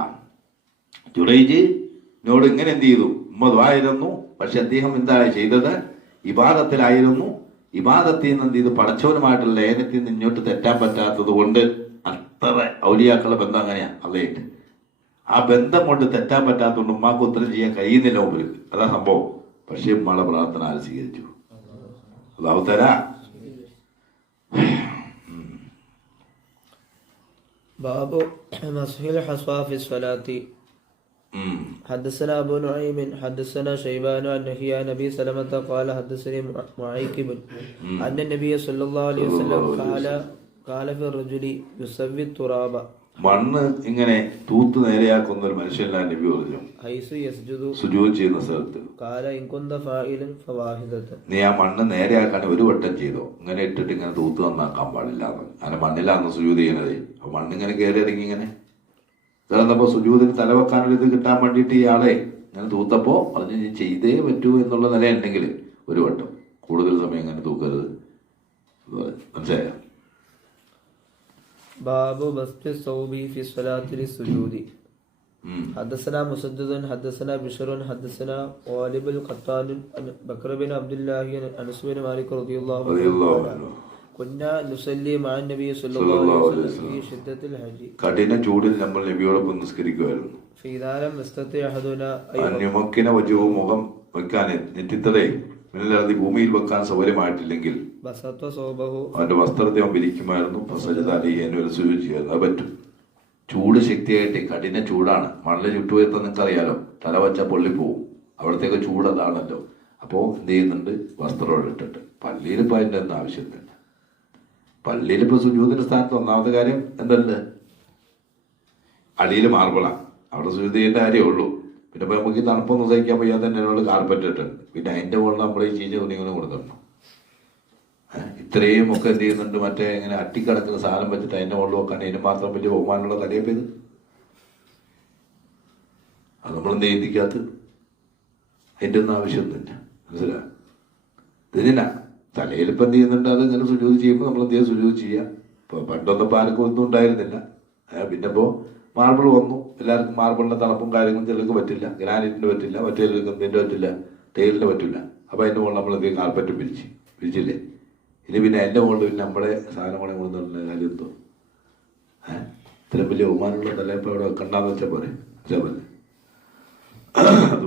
ജുറൈജ് എന്നോട് ഇങ്ങനെ എന്ത് ചെയ്തു? ഉമ്മതുമായിരുന്നു പക്ഷെ അദ്ദേഹം എന്താ ചെയ്തത്? ഇബാദത്തിലായിരുന്നു. ഇബാദത്തിൽ നിന്ന് എന്ത് ചെയ്തു? പടച്ചവനുമായിട്ടുള്ള ലയനത്തിൽ നിന്ന് ഇങ്ങോട്ട് തെറ്റാൻ പറ്റാത്തത് കൊണ്ട് അത്ര ഔലിയാക്കളുടെ ബന്ധം അങ്ങനെയാണ് അല്ലേറ്റ് ആ ബന്ധം കൊണ്ട് തെറ്റാൻ പറ്റാത്തതുകൊണ്ട് ഉമ്മാക്ക് ഉത്തരം ചെയ്യാൻ കഴിയുന്നില്ല മുമ്പിൽ. അതാ സംഭവം. പക്ഷേ ഉമ്മയുടെ പ്രാർത്ഥന ആര് സ്വീകരിച്ചു? الله تعالى باب مسح الحصى في الصلاة حدثنا أبو نعيم حدثنا شيبان عن يحيى نبي سلمة قال حدثني معيكب أن النبي صلى الله عليه وسلم قال قال في الرجل يسوي التراب. മണ്ണ് ഇങ്ങനെ തൂത്ത് നേരെയാക്കുന്ന ഒരു മനുഷ്യനല്ല നബി പറഞ്ഞു. സുജോ ചെയ്യുന്ന സ്ഥലത്ത്. നീ ആ മണ്ണ് നേരെയാക്കാൻ ഒരു വട്ടം ചെയ്തോ. ഇങ്ങനെ ഇട്ടിട്ട് ഇങ്ങനെ തൂത്ത് നന്നാക്കാൻ പാടില്ല അങ്ങനെ മണ്ണിലാണ് സുജൂത് ചെയ്യണത് അപ്പൊ മണ്ണിങ്ങനെ കയറി ഇറങ്ങി ഇങ്ങനെ. കിടന്നപ്പോ സുജൂതിന് തലവെക്കാനുള്ള ഇത് കിട്ടാൻ വേണ്ടിയിട്ട് ഇയാളെ ഇങ്ങനെ തൂത്തപ്പോ അതിന് ചെയ്തേ പറ്റൂ എന്നുള്ള നില ഉണ്ടെങ്കിൽ ഒരു വട്ടം. കൂടുതൽ സമയം ഇങ്ങനെ തൂക്കരുത്. മനസ്സിലായോ? باب بسط الثوب في الصلاة للسجود ഉം. حدثنا مسدد حدثنا بشر حدثنا غالب القطان عن بكر بن عبد الله عن انس بن مالك رضي الله റളിയല്ലാഹു عنه അൻഹു. كنا نصلي مع النبي صلى صلى الله الله عليه عليه وسلم في وسلم. شدة الحج കഠിന ചൂടിൽ നമ്മൾ നബിയോടൊപ്പം നിസ്കരിക്കുമായിരുന്നു فإذا لم يستطع أحدنا أن അന്യമുക്കിന വജവും മുഖം വെക്കാൻ നെറ്റിത്തറേ മിന്നലർത്തി ഭൂമിയിൽ വെക്കാൻ സൗകര്യമായിട്ടില്ലെങ്കിൽ അവന്റെ വസ്ത്രത്തെ അവൻ വിരിക്കുമായിരുന്നു. ഒരു അത് പറ്റും. ചൂട് ശക്തിയായിട്ട് കഠിന ചൂടാണ്. മണ്ണിൽ ചുട്ടുപോയത്താൽ നിങ്ങൾക്കറിയാലോ തല വച്ച പൊള്ളിപ്പോവും അവിടത്തേക്ക് ചൂട് അതാണല്ലോ. അപ്പോൾ എന്ത് ചെയ്യുന്നുണ്ട്? വസ്ത്രം ഇട്ടിട്ട് പള്ളിയിൽ ഇപ്പൊ അതിന്റെ ഒന്നും ആവശ്യമില്ല. പള്ളിയിൽ ഇപ്പൊ സുജൂതിന്റെ സ്ഥാനത്ത് ഒന്നാമത്തെ കാര്യം എന്തല്ലേ അടിയിൽ മാർബിളാണ് അവിടെ സുജൂതിന്റെ കാര്യമേ ഉള്ളൂ. പിന്നെ ഇപ്പൊ നമുക്ക് ഈ തണുപ്പൊന്നും സഹിക്കാൻ വയ്യാതെ തന്നെ എന്നോട് കാർപ്പറ്റ് ഇട്ടുണ്ട് പിന്നെ അതിന്റെ മുകളിൽ നമ്മൾ ഈ ചീഞ്ഞ തുണികളും കൊടുക്കണം ഇത്രയും ഒക്കെ എന്ത് ചെയ്യുന്നുണ്ട്? മറ്റേ ഇങ്ങനെ അട്ടിക്കടക്കുന്ന സാധനം വെച്ചിട്ട് അതിന്റെ മുകളിൽ വെക്കാൻ ഇതിന് മാത്രം വലിയ ബഹുമാനമുള്ള തലയപ്പ് ഇത് അത് നമ്മളെന്ത് എന്ത് അതിന്റെ ഒന്നും ആവശ്യമൊന്നുമില്ല മനസ്സിലാ ഇതിന തലയിൽ ഇപ്പം എന്ത് ചെയ്യുന്നുണ്ട്? അത് ഇങ്ങനെ സുജൂത് ചെയ്യുമ്പോൾ നമ്മൾ എന്ത് ചെയ്യുക ചെയ്യാം. ചെയ്യുക ഇപ്പോൾ പണ്ടൊന്നും പാലക്കൊന്നും ഉണ്ടായിരുന്നില്ല. പിന്നെ ഇപ്പോൾ മാർബിൾ വന്നു. എല്ലാവർക്കും മാർബിളിന്റെ തണുപ്പും കാര്യങ്ങളും ചിലർക്ക് പറ്റില്ല. ഗ്രാനൈറ്റിന്റെ പറ്റില്ല. മറ്റേ എന്തിന്റെ പറ്റില്ല. ടൈലിന്റെ പറ്റില്ല. അപ്പോൾ അതിന്റെ മുകളിൽ ചെയ്യും കാർപ്പറ്റും പിരിച്ച് പിരിച്ചില്ലേ ഇനി പിന്നെ എന്റെ മുകളിൽ പിന്നെ നമ്മുടെ സാധനം കൂടെ കൊണ്ടുവന്ന കാര്യം എന്തോ? ഏഹ് ഇത്രയും വലിയ ബഹുമാനമുള്ള തലയപ്പം അവിടെ വെക്കണ്ടെന്ന് വെച്ചാൽ പോരെ? വെച്ചാൽ പോലെ അതുകൊണ്ട്